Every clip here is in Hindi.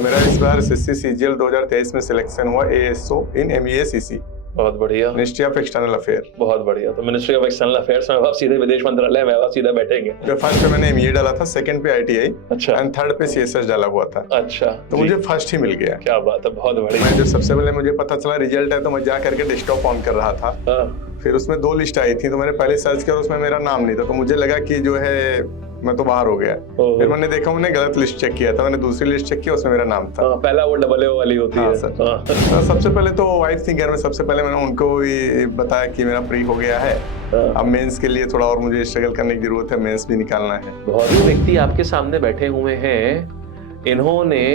मेरा इस बार एसएससी सीजीएल 2023 में सिलेक्शन हुआ एएसओ इन एमईएसीसी, बहुत बढ़िया, मिनिस्ट्री ऑफ एक्सटर्नल अफेयर। बहुत बढ़िया। तो मिनिस्ट्री ऑफ एक्सटर्नल अफेयर्स में आप सीधे विदेश मंत्रालय में आप सीधा बैठेंगे। जो फर्स्ट पे मैंने एमईए डाला था, सेकंड पे आईटीआई, अच्छा, एंड थर्ड पे सीएसएस डाला हुआ था। अच्छा, तो मुझे फर्स्ट ही मिल गया। क्या बात है, बहुत बढ़िया। मैं जब सबसे पहले मुझे पता चला रिजल्ट है तो मैं जा करके डेस्कटॉप ऑन कर रहा था। फिर उसमें 2 लिस्ट आई थी, तो मैंने पहले सर्च किया और उसमें मेरा नाम नहीं था, तो मुझे लगा कि जो है मैं तो बाहर हो गया। फिर मैंने देखा, मैंने गलत लिस्ट चेक किया था, मैंने दूसरी लिस्ट चेक किया, उसमें मेरा नाम था। पहला वो डबल ए वाली होती है। सर। तो सबसे पहले तो वाइफ थी घर में, सबसे पहले मैंने उनको भी बताया कि मेरा प्री हो गया है, अब मेंस के लिए थोड़ा और मुझे स्ट्रगल करने की जरूरत है, मेंस भी निकालना है। बहुत ही व्यक्ति आपके सामने बैठे हुए हैं, इन्होंने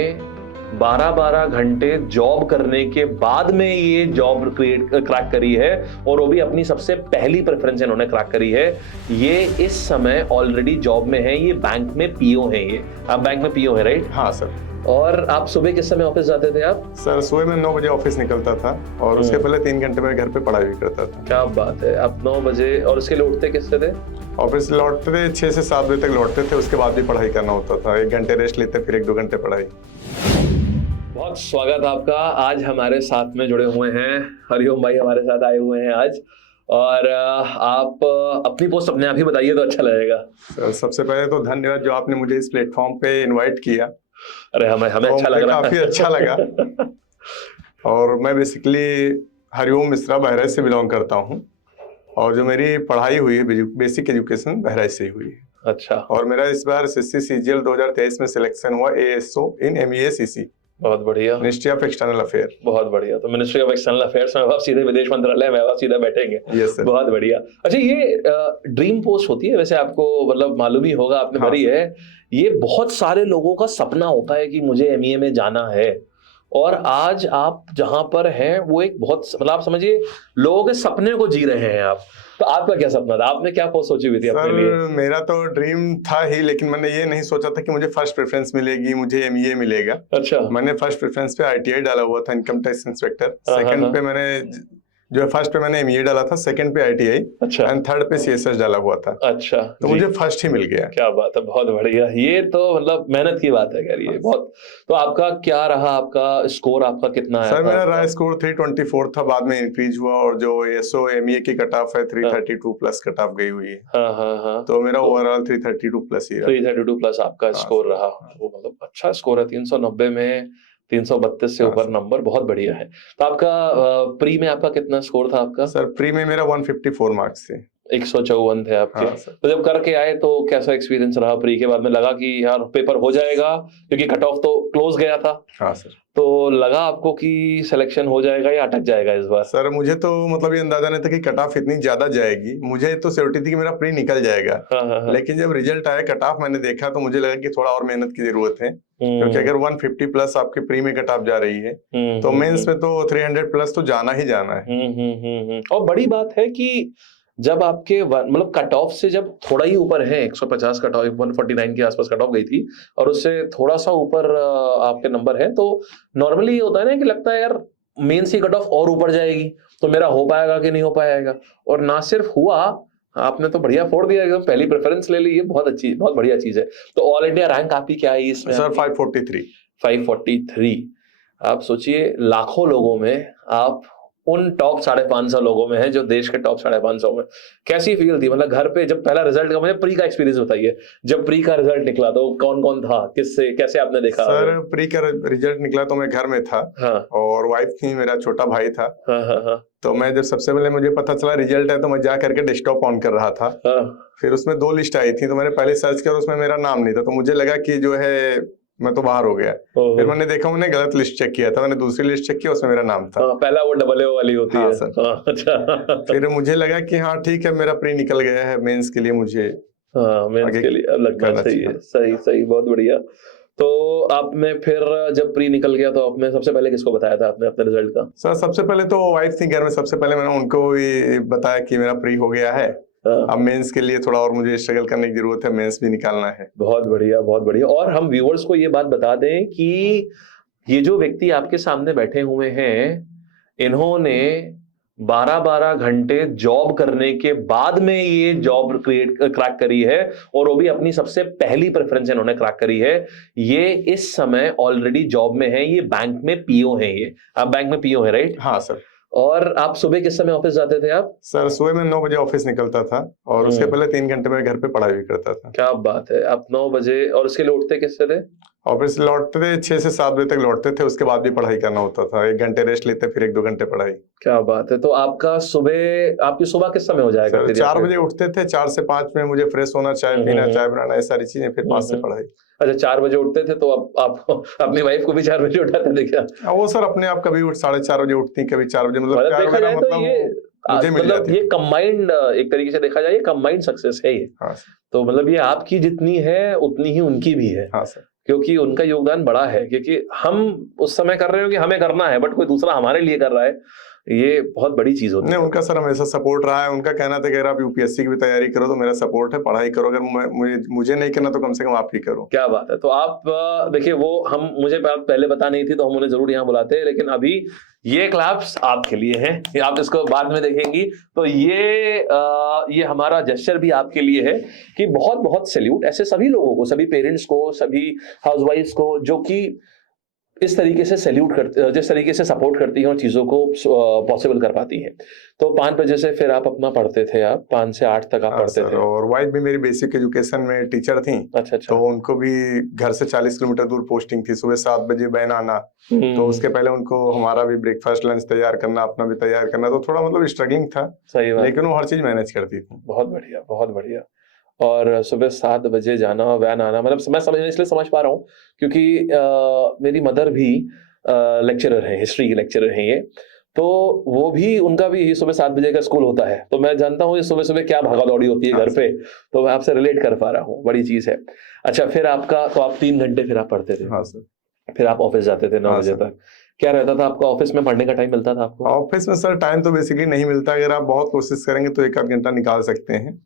12-12 घंटे जॉब करने के बाद में ये जॉब क्रैक करी है, और वो भी अपनी सबसे पहली प्रेफरेंस इन्होंने क्रैक करी है। ये इस समय ऑलरेडी जॉब में है, ये बैंक में पीओ है। ये आप बैंक में पीओ है, राइट? हाँ सर। और आप सुबह किस समय ऑफिस जाते थे आप? सर सुबह में 9 बजे ऑफिस निकलता था, और उसके पहले 3 घंटे मैं घर पे पढ़ाई भी करता था। क्या बात है, आप 9 बजे, और उसके लिए उठते किससे थे? ऑफिस लौटते थे 6 से 7 बजे तक लौटते थे, उसके बाद भी पढ़ाई करना होता था। 1 घंटे रेस्ट लेते, फिर 1-2 घंटे पढ़ाई। बहुत स्वागत आपका। आज हमारे साथ में जुड़े हुए हैं हरिओम भाई, हमारे साथ आए हुए हैं आज, और आप अपनी पोस्ट अपने आप ही बताइए तो अच्छा लगेगा। सर सबसे पहले तो धन्यवाद जो आपने मुझे इस प्लेटफॉर्म पे इनवाइट किया। अरे हमें अच्छा लग रहा है, काफी अच्छा लगा। और मैं बेसिकली हरिओम मिश्रा बहराइच से बिलोंग करता हूँ, और जो मेरी पढ़ाई हुई है बेसिक एजुकेशन बहराइच से ही हुई है। अच्छा, और मेरा इस बार एसएससी सीजीएल 2023 में सिलेक्शन हुआ एएसओ इन एमईएसीसी, बहुत बढ़िया, मिनिस्ट्री ऑफ एक्सटर्नल अफेयर। बहुत बढ़िया। तो मिनिस्ट्री ऑफ एक्सटर्नल अफेयर्स में आप सीधे विदेश मंत्रालय में आप सीधा बैठेंगे। Yes sir. बहुत बढ़िया। अच्छा, ये ड्रीम पोस्ट होती है वैसे, आपको मतलब मालूम ही होगा, आपने भरी है। ये बहुत सारे लोगों का सपना होता है कि मुझे एमईए में जाना है, और आज आप जहां पर हैं वो एक बहुत, मतलब आप समझिए लोगों के सपने को जी रहे हैं आप। तो आपका क्या सपना था, आपने क्या पोस्ट सोची हुई थी अपने लिए? मेरा तो ड्रीम था ही, लेकिन मैंने ये नहीं सोचा था कि मुझे फर्स्ट प्रेफरेंस मिलेगी, मुझे एमईए मिलेगा। अच्छा, मैंने फर्स्ट प्रेफरेंस पे आईटीआई डाला हुआ था, इनकम टैक्स इंस्पेक्टर। सेकंड पे मैंने जो है फर्स्ट पे मैंने एमईए डाला था, सेकंड पे आईटीआई, अच्छा, एंड थर्ड पे सीएसएस डाला हुआ था। अच्छा, तो मुझे फर्स्ट ही मिल गया। क्या बात है, बहुत बढ़िया। ये तो मतलब मेहनत की बात है, कह रही है बहुत। तो आपका क्या रहा, आपका स्कोर आपका कितना आया? सर मेरा रहा स्कोर 324 था, बाद में इंक्रीज हुआ, और जो एसओ एमईए की कट ऑफ है 332 प्लस कट ऑफ गई हुई है। हाँ। तो मेरा ओवरऑल 332 प्लस ही रहा। 332 प्लस आपका स्कोर रहा। वो मतलब अच्छा स्कोर है, 390 में 332 से ऊपर नंबर, बहुत बढ़िया है। तो आपका प्री में आपका कितना स्कोर था आपका? सर प्री में मेरा 154 मार्क्स थे। 154 थे आपके। तो जब करके आए तो कैसा एक्सपीरियंस रहा? प्री के बाद में लगा कि यार पेपर हो जाएगा, क्योंकि कट ऑफ तो क्लोज गया था। हाँ सर। तो लगा आपको कि सिलेक्शन हो जाएगा या अटक जाएगा इस बार? सर मुझे तो मतलब ये अंदाजा नहीं था कि कट ऑफ इतनी ज्यादा जाएगी। मुझे तो श्योरिटी थी कि मेरा प्री निकल जाएगा। हाँ। लेकिन जब रिजल्ट आया, कट ऑफ मैंने देखा, तो मुझे लगा कि थोड़ा और मेहनत की जरूरत है, क्योंकि अगर 150 प्लस आपके प्री में कट ऑफ जा रही है, तो मेंस में तो 300 प्लस तो जाना ही जाना है। और बड़ी बात है कि जब आपके मतलब कट ऑफ से जब थोड़ा ही ऊपर है, 150 कट ऑफ, 149 के आसपास कट ऑफ गई थी, और उससे थोड़ा सा ऊपर आपके नंबर है, तो नॉर्मली होता है ना कि लगता है यार मेंस की कट ऑफ और ऊपर जाएगी तो मेरा हो पाएगा कि नहीं हो पाएगा। और ना सिर्फ हुआ, आपने तो बढ़िया फोड़ दिया, एकदम पहली प्रेफरेंस ले ली। ये बहुत अच्छी, बहुत बढ़िया चीज है। तो ऑल इंडिया रैंक आपकी क्या है इसमें? सर 543। 543। आप सोचिए लाखों लोगों में आप उन टॉप 550 लोगों में है, जो देश के टॉप 550 में। कैसी फील थी, मतलब घर पे जब पहला रिजल्ट का, मुझे प्री का एक्सपीरियंस बताइए। जब प्री का रिजल्ट निकला तो कौन कौन था, किससे, कैसे आपने देखा? सर प्री का रिजल्ट निकला तो मैं घर में था। हाँ। और वाइफ थी, मेरा छोटा भाई था। हाँ। तो मैं जब सबसे पहले मुझे पता चला रिजल्ट है, तो मैं जा करके डेस्कटॉप ऑन कर रहा था। फिर उसमें 2 लिस्ट आई थी, तो मैंने पहले सर्च किया और उसमें मेरा नाम नहीं था, तो मुझे लगा कि जो है मैं तो बाहर हो गया। फिर मैंने देखा, मैंने गलत लिस्ट चेक किया था, मैंने दूसरी लिस्ट चेक किया, उसमें मेरा नाम था। पहला वो डबल ए वाली होती है। सर। अच्छा। फिर मुझे लगा कि हाँ ठीक है, मेरा प्री निकल गया है, मेंस के लिए मुझे मेंस के लिए लगना सही है। सही, बहुत बढ़िया। तो आपने फिर जब प्री निकल गया तो आपने सबसे पहले किसको बताया था आपने अपने रिजल्ट का? सर सबसे पहले तो वाइफ थी घर में, सबसे पहले मैंने उनको भी बताया कि मेरा प्री हो गया है, अब मेंस के लिए थोड़ा और मुझे स्ट्रगल करने की जरूरत है, मेंस भी निकालना है। बहुत बढ़िया, बहुत बढ़िया। और हम व्यूअर्स को ये बात बता दें कि ये जो व्यक्ति आपके सामने बैठे हुए हैं, इन्होंने 12-12 घंटे जॉब करने के बाद में ये जॉब क्रैक करी है, और वो भी अपनी सबसे पहली प्रेफरेंस इन्होंने क्रैक करी है। ये इस समय ऑलरेडी जॉब में है, ये बैंक में पीओ है। ये आप बैंक में पीओ है, राइट? हाँ सर। और आप सुबह किस समय ऑफिस जाते थे आप? सर सुबह में 9 बजे ऑफिस निकलता था, और उसके पहले 3 घंटे में घर पे पढ़ाई भी करता था। क्या बात है, आप 9 बजे, और उसके लिए उठते किससे थे? ऑफिस लौटते थे 6 से 7 बजे तक लौटते थे, उसके बाद भी पढ़ाई करना होता था। 1 घंटे रेस्ट लेते, फिर 1-2 घंटे पढ़ाई। क्या बात है। तो आपकी सुबह किस समय हो जाएगा? सर 4 बजे उठते थे, 4 से 5 में मुझे फ्रेश होना, चाय पीना, चाय बनाना, ये सारी चीजें, फिर 5 से पढ़ाई। अच्छा, 4 बजे उठते थे, तो आप अपनी वाइफ को भी 4 बजे उठाते थे क्या? वो सर अपने आप कभी 4:30 बजे उठती, कभी 4 बजे, मतलब देखा जाए तो ये मुझे मिल जाती। ये कंबाइंड, एक तरीके से देखा जाए ये कंबाइंड सक्सेस है ये। हाँ सर। तो मतलब ये आपकी जितनी है उतनी ही उनकी भी है। हाँ सर। क्योंकि उनका योगदान बड़ा है, क्योंकि हम उस समय कर रहे हो कि हमें करना है, बट कोई दूसरा हमारे लिए कर रहा है, ये बहुत बड़ी चीज होती है। नहीं, उनका सर हमेशा सपोर्ट रहा है। उनका कहना था कि अगर आप यूपीएससी की भी तैयारी करो तो मेरा सपोर्ट है, पढ़ाई करो, अगर मुझे नहीं करना तो कम से कम आप ही करो। क्या बात है। तो आप देखिए, वो मुझे बात पहले पता नहीं थी, तो हम उन्हें जरूर यहाँ बुलाते हैं, लेकिन अभी ये क्लैप्स आपके लिए हैं, आप इसको बाद में देखेंगी। तो ये हमारा जेस्चर भी आपके लिए है कि बहुत बहुत सैल्यूट ऐसे सभी लोगों को, सभी पेरेंट्स को, सभी हाउसवाइफ्स को, जो कि इस तरीके से सैल्यूट करते, जिस तरीके से सपोर्ट करती हैं और चीज़ों को पॉसिबल कर पाती हैं। तो 5 बजे से फिर आप अपना पढ़ते थे, आप 5 से 8 तक आप पढ़ते थे। और वाइफ भी मेरी बेसिक एजुकेशन में टीचर थी। अच्छा। तो उनको भी घर से 40 किलोमीटर दूर पोस्टिंग थी, सुबह 7 बजे वैन आना, तो उसके पहले उनको हमारा भी ब्रेकफास्ट लंच तैयार करना, अपना भी तैयार करना, तो थोड़ा मतलब स्ट्रगलिंग था। सही बात। लेकिन वो हर चीज मैनेज करती थी। बहुत बढ़िया, बहुत बढ़िया। और सुबह 7 बजे जाना, वैन आना, मतलब मैं इसलिए समझ पा रहा हूँ क्योंकि मेरी मदर भी लेक्चरर है, हिस्ट्री के लेक्चरर हैं ये। तो वो भी, उनका भी सुबह 7 बजे का स्कूल होता है, तो मैं जानता हूँ ये सुबह सुबह क्या भागा दौड़ी होती है घर पे, तो मैं आपसे रिलेट कर पा रहा हूँ, बड़ी चीज है। अच्छा, फिर आपका, तो आप 3 घंटे फिर आप पढ़ते थे? हाँ सर। फिर आप ऑफिस जाते थे 9 बजे तक। क्या रहता था आपका ऑफिस में, पढ़ने का टाइम मिलता था आपको? ऑफिस में सर टाइम तो बेसिकली नहीं मिलता, अगर आप बहुत कोशिश करेंगे तो 1 आध घंटा निकाल सकते हैं,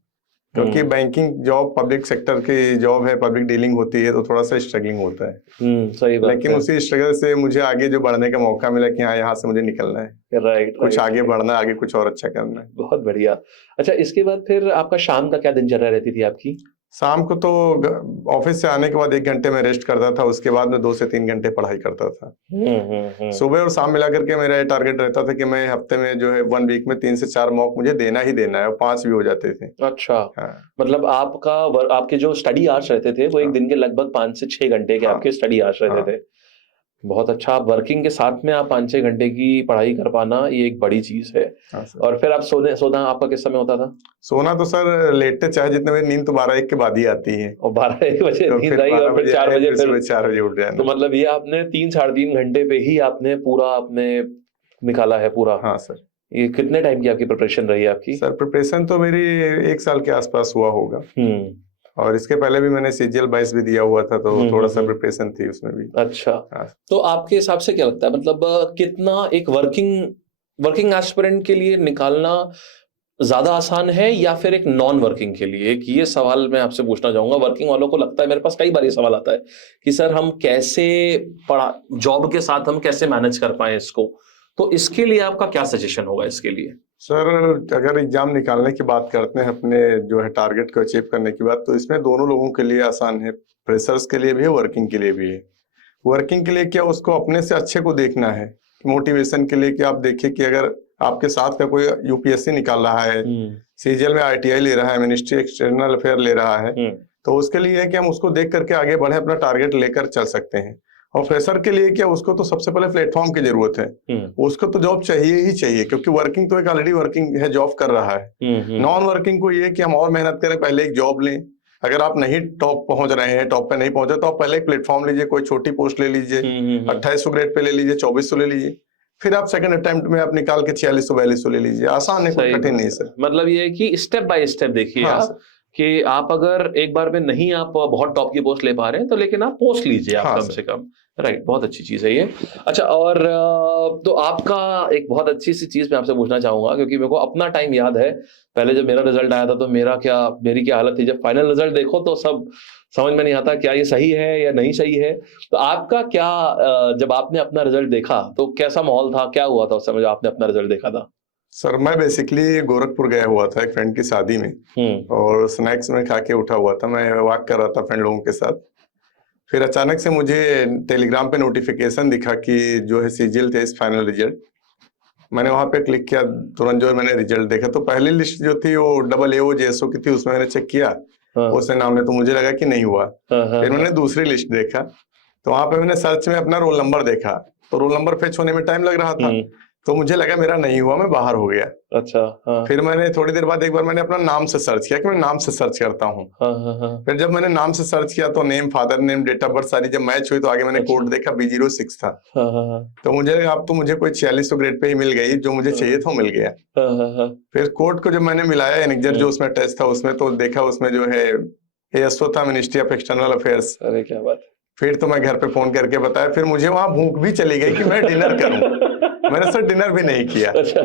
क्योंकि बैंकिंग जॉब पब्लिक सेक्टर की जॉब है, पब्लिक डीलिंग होती है, तो थोड़ा सा स्ट्रगलिंग होता है। सही बात। लेकिन उसी स्ट्रगल से मुझे आगे जो बढ़ने का मौका मिला कि हाँ, यहाँ से मुझे निकलना है, राइट, कुछ आगे बढ़ना है, आगे कुछ और अच्छा करना है। बहुत बढ़िया। अच्छा, इसके बाद फिर आपका शाम का क्या दिनचर्या रहती थी आपकी? शाम को तो ऑफिस से आने के बाद 1 घंटे में रेस्ट करता था, उसके बाद में 2 से 3 घंटे पढ़ाई करता था। सुबह और शाम मिला करके मेरा ये टारगेट रहता था कि मैं हफ्ते में जो है 1 वीक में 3 से 4 मॉक मुझे देना ही देना है, और 5 भी हो जाते थे। अच्छा। हाँ। मतलब आपके जो स्टडी आवर्स रहते थे वो एक दिन के लगभग 5 से 6 घंटे के आपके स्टडी आवर्स रहते थे। बहुत अच्छा। आप वर्किंग के साथ में आप 5-6 घंटे की पढ़ाई कर पाना, ये एक बड़ी चीज है। और फिर आप सोना आपका किस समय होता था? सोना तो सर लेटते चाहे जितने बजे, नींद तो 12-1 के बाद ही आती है, और 12-1 बजे तो नींद आई, और फिर 4 बजे सुबह 4 बजे उठ जाना। तो मतलब ये आपने 3-3.5 घंटे पे ही आपने पूरा निकाला है पूरा? हाँ सर। ये कितने टाइम की आपकी प्रिपरेशन रही है आपकी? सर प्रिपरेशन तो मेरी 1 साल के आसपास हुआ होगा, और इसके पहले भी मैंने CGL 22 भी दिया हुआ था, तो थोड़ा सा प्रिपरेशन थी उसमें भी। अच्छा। तो आपके हिसाब से क्या लगता है, मतलब कितना एक वर्किंग एस्पिरेंट के लिए निकालना ज्यादा आसान है या फिर एक नॉन वर्किंग के लिए? एक ये सवाल मैं आपसे पूछना चाहूंगा। वर्किंग वालों को लगता है, मेरे पास कई बार ये सवाल आता है कि सर हम कैसे जॉब के साथ हम कैसे मैनेज कर पाए इसको, तो इसके लिए आपका क्या सजेशन होगा इसके लिए? सर अगर एग्जाम निकालने की बात करते हैं, अपने जो है टारगेट को अचीव करने की बात, तो इसमें दोनों लोगों के लिए आसान है, फ्रेशर्स के लिए भी है, वर्किंग के लिए भी है। वर्किंग के लिए क्या, उसको अपने से अच्छे को देखना है, मोटिवेशन के लिए कि आप देखिए कि अगर आपके साथ का कोई यूपीएससी निकाल रहा है, CGL में ITI ले रहा है, मिनिस्ट्री एक्सटर्नल अफेयर ले रहा है, तो उसके लिए है कि हम उसको देख करके आगे बढ़े, अपना टारगेट लेकर चल सकते हैं। और फ्रेशर के लिए क्या, उसको तो सबसे पहले प्लेटफॉर्म की जरूरत है, उसको तो जॉब चाहिए ही चाहिए, क्योंकि वर्किंग तो एक ऑलरेडी वर्किंग है, जॉब कर रहा है। नॉन वर्किंग को ये कि हम और मेहनत करें, पहले एक जॉब लें, अगर आप नहीं टॉप पहुंच रहे हैं, टॉप पे नहीं पहुंचे, तो आप पहले एक प्लेटफॉर्म लीजिए, कोई छोटी पोस्ट ले लीजिए, 2800 ग्रेड पे ले लीजिए, 2400 ले लीजिए, फिर आप सेकंड अटेम्प्ट में आप निकाल के 4600-4200 ले लीजिए। आसान है, कोई कठिन नहीं सर। मतलब ये है कि स्टेप बाय स्टेप देखिए आप, कि आप अगर एक बार में नहीं आप बहुत टॉप की पोस्ट ले पा रहे हैं, तो लेकिन आप पोस्ट लीजिए आप कम से कम। राइट, बहुत अच्छी चीज है ये। अच्छा, और तो आपका एक बहुत अच्छी सी चीज मैं आपसे पूछना चाहूंगा, क्योंकि मेरे को अपना टाइम याद है, पहले जब मेरा रिजल्ट आया था तो मेरी क्या हालत थी। जब फाइनल रिजल्ट देखो तो सब समझ में नहीं आता क्या ये सही है या नहीं सही है। तो आपका क्या, जब आपने अपना रिजल्ट देखा तो कैसा माहौल था, क्या हुआ था उस समय जब आपने अपना रिजल्ट देखा था? सर मैं बेसिकली गोरखपुर गया हुआ था एक फ्रेंड की शादी में, और स्नैक्स में खा के उठा हुआ था। मैं वॉक कर रहा था फ्रेंड लोगों के साथ। फिर अचानक से मुझे टेलीग्राम पे नोटिफिकेशन दिखा कि जो है सीजीएल टेस्ट फाइनल रिजल्ट। मैंने वहां पे क्लिक किया, तुरंत जो है मैंने रिजल्ट देखा। तो पहली लिस्ट जो थी वो AAO JSO की थी, उसमें मैंने चेक किया, उसने नाम ने तो मुझे लगा कि नहीं हुआ। फिर मैंने दूसरी लिस्ट देखा, तो वहां पे मैंने सर्च में अपना रोल नंबर देखा, तो रोल नंबर फेच होने में टाइम लग रहा था, तो मुझे लगा मेरा नहीं हुआ, मैं बाहर हो गया। अच्छा। हाँ। फिर मैंने थोड़ी देर बाद एक बार मैंने अपना नाम से सर्च किया कि मैं नाम से सर्च करता हूँ। फिर जब मैंने नाम से सर्च किया तो name, father name, date of birth सारी जब मैच हुई तो आगे मैंने कोड देखा B06 था। तो मुझे अब तो मुझे कोई 4600 ग्रेड पे ही मिल गई, जो मुझे चाहिए था मिल गया। फिर कोड को जब मैंने मिलाया एनेक्जर जो उसमें टेस्ट था उसमें, तो देखा उसमें जो है ASO था, मिनिस्ट्री ऑफ एक्सटर्नल अफेयर्स। अरे क्या बात। फिर तो मैं घर पे फोन करके बताया, फिर मुझे वहां भूख भी चली गई कि मैं डिनर करूं। मैंने सर डिनर भी नहीं किया। अच्छा।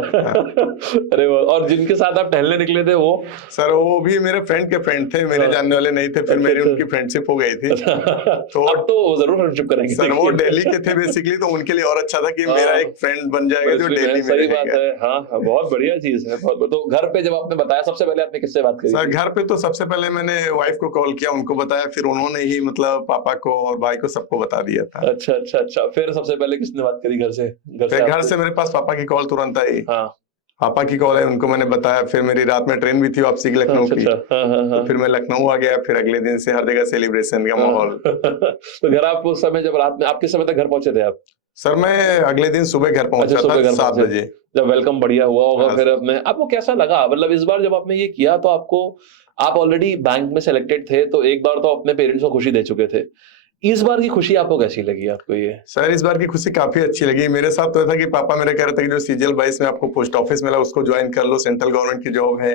अरे और जिनके साथ आप टहलने निकले थे वो? सर वो भी मेरे फ्रेंड के फ्रेंड थे, मेरे जानने वाले नहीं थे। फिर मेरी उनकी फ्रेंडशिप हो गई थी। तो अब तो जरूर फ्रेंडशिप करेंगे। सर वो दिल्ली के थे बेसिकली, तो उनके लिए और अच्छा था कि मेरा एक फ्रेंड बन जाएगा जो दिल्ली में। सही बात है। हाँ, बहुत बढ़िया चीज है। तो घर पे जब आपने बताया, सबसे पहले आपने किससे बात करी? सर घर पे तो सबसे पहले मैंने वाइफ को कॉल किया, उनको बताया, फिर उन्होंने ही मतलब पापा को और भाई को सबको बता दिया था। अच्छा अच्छा अच्छा। फिर सबसे पहले किसने बात करी घर से? घर से मेरे पास पापा की कॉल तुरंत आई। हाँ। पापा की कॉल है, उनको मैंने बताया। फिर मेरी रात में ट्रेन भी थी वापसी की लखनऊ की। तो फिर मैं लखनऊ आ गया। फिर अगले दिन से हर जगह सेलिब्रेशन का माहौल। तो घर आप उस समय जब रात में, आप किस समय तक घर पहुंचे थे आप? सर मैं अगले दिन सुबह घर पहुंचा था 7 बजे। जब वेलकम बढ़िया हुआ होगा, फिर अपने आपको कैसा लगा? मतलब इस बार जब आपने ये किया तो आपको, आप ऑलरेडी बैंक में सेलेक्टेड थे, तो एक बार तो अपने पेरेंट्स को खुशी दे चुके थे। इस बार की खुशी आपको कैसी लगी आपको ये? सर इस बार की खुशी काफी अच्छी लगी। मेरे साथ तो था कि पापा मेरे कह रहे थे कि जो CGL 22 में आपको पोस्ट ऑफिस मिला उसको ज्वाइन कर लो, सेंट्रल गवर्नमेंट की जॉब है।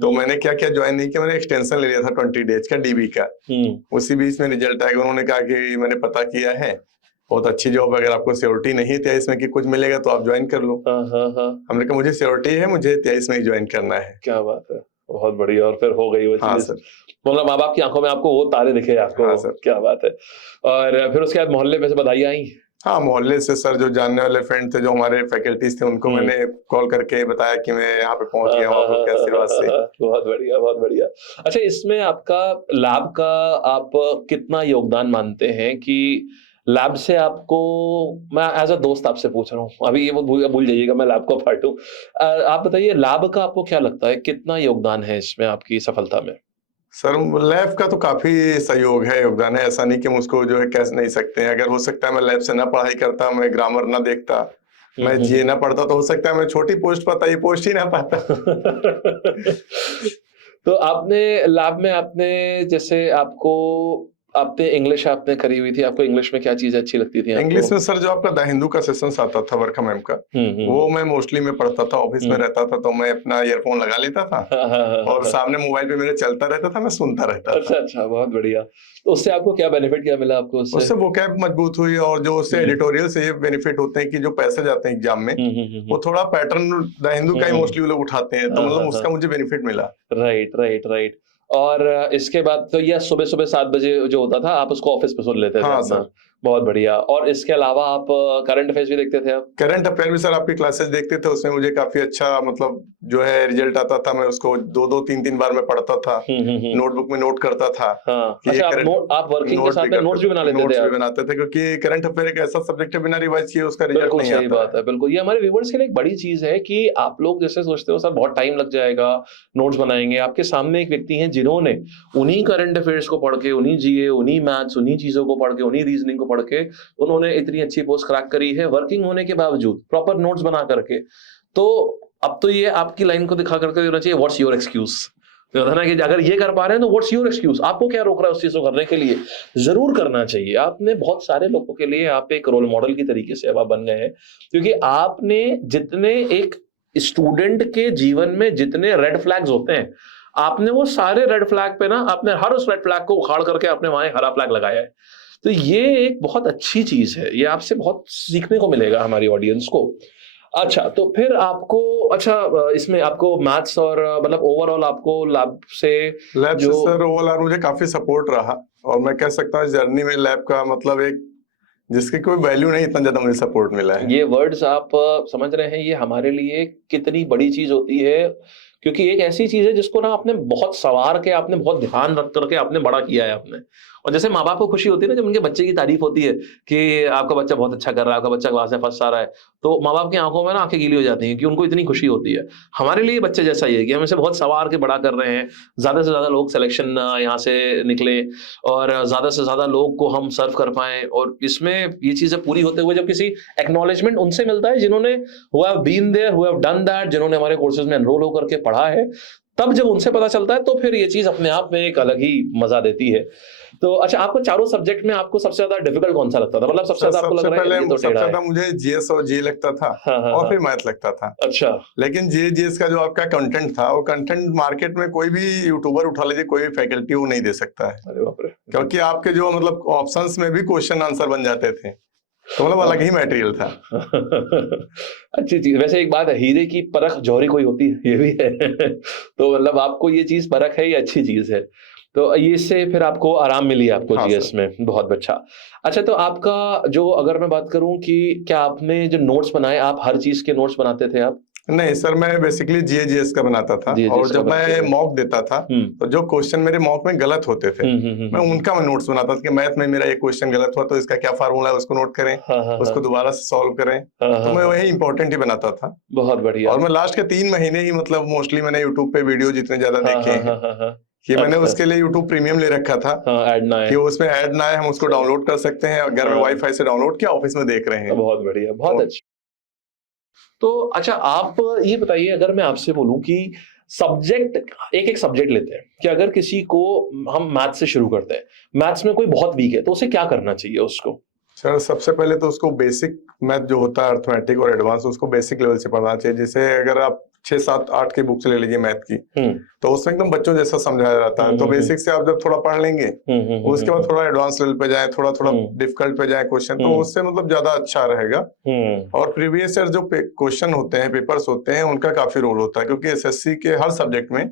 तो मैंने क्या किया, ज्वाइन नहीं किया, मैंने एक्सटेंशन ले लिया था 20 डेज का DB का। उसी बीच में रिजल्ट आएगा, उन्होंने कहा कि मैंने पता किया है, बहुत अच्छी जॉब, अगर आपको सिक्योरिटी नहीं है 23 में कि कुछ मिलेगा तो आप ज्वाइन कर लो। हमने कहा मुझे सिक्योरिटी है, मुझे 23 में ही ज्वाइन करना है। क्या बात है, बहुत बढ़िया। और फिर हो गई वो चीज। मतलब माँ बाप की आंखों में आपको वो तारे दिखे आपको। हाँ सर। क्या बात है। और फिर उसके बाद मोहल्ले में से बधाई आई? हाँ, मोहल्ले से सर जो जानने वाले फ्रेंड थे, जो हमारे फैकल्टीज थे, उनको मैंने कॉल करके बताया कि मैं यहाँ पे पहुंच गया हूँ आपके आशीर्वाद से। बहुत बढ़िया, बहुत बढ़िया। अच्छा, इसमें आपका लैब का आप कितना योगदान मानते हैं कि लैब से आपको, मैं एज अ दोस्त आपसे पूछ रहा हूँ, अभी ये भूल जाइएगा मैं लैब को पार्ट हूँ। आप बताइए लैब का आपको क्या लगता है, कितना योगदान है इसमें आपकी सफलता में? सर लैब का तो काफी सहयोग है, योगदान है। ऐसा नहीं कि हम उसको जो है कह नहीं सकते हैं। अगर हो सकता है मैं लैब से ना पढ़ाई करता, मैं ग्रामर ना देखता, मैं GA ना पढ़ता, तो हो सकता है मैं छोटी पोस्ट पाता, ये पोस्ट ही ना पाता। तो आपने लैब में, आपने जैसे आपने इंग्लिश आपने करी हुई थी, आपको इंग्लिश में क्या चीज अच्छी लगती थी आपको? इंग्लिश में सर जो आपका द हिंदू का सेशन आता था वर्खा मैम का, वो मैं मोस्टली में पढ़ता था। ऑफिस में रहता था तो मैं अपना ईयरफोन लगा लेता था और सामने मोबाइल पे मेरे चलता रहता था, मैं सुनता रहता था। अच्छा अच्छा, बहुत बढ़िया। तो उससे आपको क्या बेनिफिट क्या मिला आपको? उससे वोकैब मजबूत हुई, और जो उससे एडिटोरियल से ये बेनिफिट होते हैं कि जो पैसे जाते हैं एग्जाम में, वो थोड़ा पैटर्न द हिंदू का ही मोस्टली लोग उठाते हैं, तो मतलब उसका मुझे बेनिफिट मिला। Right right right. और इसके बाद तो यह सुबह सुबह 7 बजे जो होता था, आप उसको ऑफिस पे सुन लेते थे? हाँ सर। बहुत बढ़िया। और इसके अलावा आप करंट अफेयर्स भी देखते थे आप? करंट अफेयर भी सर आपकी क्लासेस देखते थे, उसमें मुझे काफी अच्छा मतलब जो है रिजल्ट आता था। मैं उसको 2-2 3-3 बार में पढ़ता था, नोटबुक में नोट करता था। अच्छा, आप वर्किंग के साथ में नोट्स भी बना लेते थे? नोट्स भी बनाते थे, क्योंकि करंट अफेयर एक ऐसा सब्जेक्ट है, बिना रिवाइज किए उसका रिजल्ट नहीं आता। सही बात है, बिल्कुल। ये हमारे व्यूअर्स के लिए एक बड़ी चीज है कि आप लोग जैसे सोचते हो सर बहुत टाइम लग जाएगा, नोट्स बनाएंगे, आपके सामने एक व्यक्ति हैं जिन्होंने उन्हीं करंट अफेयर्स को पढ़ के, उन्हीं GA, उन्हीं मैथ्स, उन्हीं चीजों को पढ़ के, उन्हीं रीजनिंग को पढ़ के उन्होंने इतनी अच्छी पोस्ट क्रैक करी है, वर्किंग होने के बावजूद, प्रॉपर नोट्स बना करके। तो अब तो ये आपकी लाइन को दिखा करके होना चाहिए, व्हाट्स योर एक्सक्यूज? तो ना कि अगर ये कर पा रहे हैं तो व्हाट्स योर एक्सक्यूज? आपको क्या रोक रहा है उस चीज को करने के लिए? जरूर करना चाहिए। आपने बहुत सारे लोगों के लिए आप एक रोल मॉडल की तरीके से अब आप बन गए हैं, क्योंकि आपने जितने एक स्टूडेंट के जीवन में जितने रेड फ्लैग्स होते हैं, आपने वो सारे रेड फ्लैग पे ना, आपने हर उस रेड फ्लैग को उखाड़ करके आपने वहां हरा फ्लैग लगाया है। तो ये एक बहुत अच्छी चीज है, ये आपसे बहुत सीखने को मिलेगा हमारी ऑडियंस को। अच्छा, तो फिर आपको, अच्छा इसमें आपको मैथ्स और मतलब ओवरऑल आपको लैब से सर ओवरऑल मुझे काफी सपोर्ट रहा, और मैं कह सकता हूँ इस जर्नी में लैब का मतलब एक जिसकी कोई वैल्यू नहीं, इतना ज्यादा मुझे सपोर्ट मिला है। ये वर्ड्स आप समझ रहे हैं, ये हमारे लिए कितनी बड़ी चीज होती है, क्योंकि एक ऐसी चीज है जिसको ना आपने बहुत सवार के, आपने बहुत ध्यान रख करके आपने बड़ा किया है आपने। और जैसे माँ बाप को खुशी होती है ना जब उनके बच्चे की तारीफ होती है कि आपका बच्चा बहुत अच्छा कर रहा है, आपका बच्चा क्लास में फर्स्ट आ रहा है, तो माँ बाप की आंखों में ना आंखें गीली हो जाती हैं कि उनको इतनी खुशी होती है। हमारे लिए बच्चे जैसा ही है कि हम इसे बहुत सवार के बड़ा कर रहे हैं, ज्यादा से ज्यादा लोग सिलेक्शन यहाँ से निकले और ज्यादा से ज्यादा लोग को हम सर्व कर पाए। और इसमें ये चीजें पूरी होते हुए जब किसी एक्नॉलेजमेंट उनसे मिलता है जिन्होंने who have been there, who have done that, जिन्होंने हमारे कोर्सेज में एनरोल होकर के पढ़ा है, तब जब उनसे पता चलता है तो फिर ये चीज अपने आप में एक अलग ही मजा देती है। तो अच्छा, आपको चारों सब्जेक्ट में आपको सबसे ज्यादा डिफिकल्ट कौन सा लगता था? मतलब सबसे ज्यादा आपको लग रहा है ये तो सबसे टेढ़ा है। ज्यादा मुझे जीएस और जी लगता था। हाँ, हाँ, और हाँ। फिर मैथ लगता था। अच्छा। लेकिन जीएस का जो आपका कंटेंट था, वो कंटेंट मार्केट में कोई भी यूट्यूबर उठा लीजिए, कोई भी फैकल्टी वो नहीं दे सकता है। अरे बाप रे। क्योंकि आपके जो मतलब ऑप्शंस में भी क्वेश्चन आंसर बन जाते थे, तो मतलब अलग ही मटेरियल था। अच्छी चीज। वैसे एक बात है, हीरे की परख जौहरी कोई होती है, ये भी है। तो मतलब आपको ये चीज परख है, ये अच्छी चीज है। तो ये से फिर आपको आराम मिली आपको हाँ जीएस में, बहुत अच्छा। अच्छा, तो आपका जो, अगर मैं बात करूं कि क्या आपने जो नोट्स बनाए, आप हर चीज के नोट्स बनाते थे आप? नहीं सर, मैं बेसिकली जीएस का बनाता था। और जब मैं मॉक देता था तो जो क्वेश्चन मेरे मॉक में गलत होते थे, मैं उनका नोट्स बनाता था कि मैथ में मेरा ये क्वेश्चन गलत हुआ तो इसका क्या फार्मूला है, उसको नोट करें, उसको दोबारा से सॉल्व करें। तो मैं वही इंपॉर्टेंट ही बनाता था। बहुत बढ़िया। और मैं लास्ट के 3 महीने ही मतलब मोस्टली मैंने यूट्यूब पे वीडियो जितने ज्यादा देखे हैं, ये मैंने उसके लिए यूट्यूब प्रीमियम ले रखा था कि उसमें ऐड ना आए, हम उसको डाउनलोड कर सकते हैं। घर में वाईफाई से डाउनलोड किया, ऑफिस में देख रहे हैं। बहुत बढ़िया, बहुत अच्छा। तो अच्छा, आप ये बताइए, अगर मैं आपसे बोलूं कि सब्जेक्ट, एक एक सब्जेक्ट लेते हैं कि अगर किसी को, हम मैथ्स से शुरू करते हैं, मैथ्स में कोई बहुत वीक है तो उसे क्या करना चाहिए उसको? सर सबसे पहले तो उसको बेसिक मैथ जो होता है, अर्थमेटिक और एडवांस, उसको बेसिक लेवल से पढ़ना चाहिए। जैसे अगर आप 6, 7, 8 की बुक्स ले लीजिए मैथ की, तो उसमें एकदम बच्चों जैसा समझाया जाता है। तो बेसिक से आप जब थोड़ा पढ़ लेंगे, उसके बाद थोड़ा एडवांस लेवल पे जाए, थोड़ा थोड़ा डिफिकल्ट पे जाए क्वेश्चन, तो उससे मतलब ज्यादा अच्छा रहेगा। और प्रीवियस ईयर जो क्वेश्चन होते हैं, पेपर्स होते हैं, उनका काफी रोल होता है, क्योंकि एसएससी के हर सब्जेक्ट में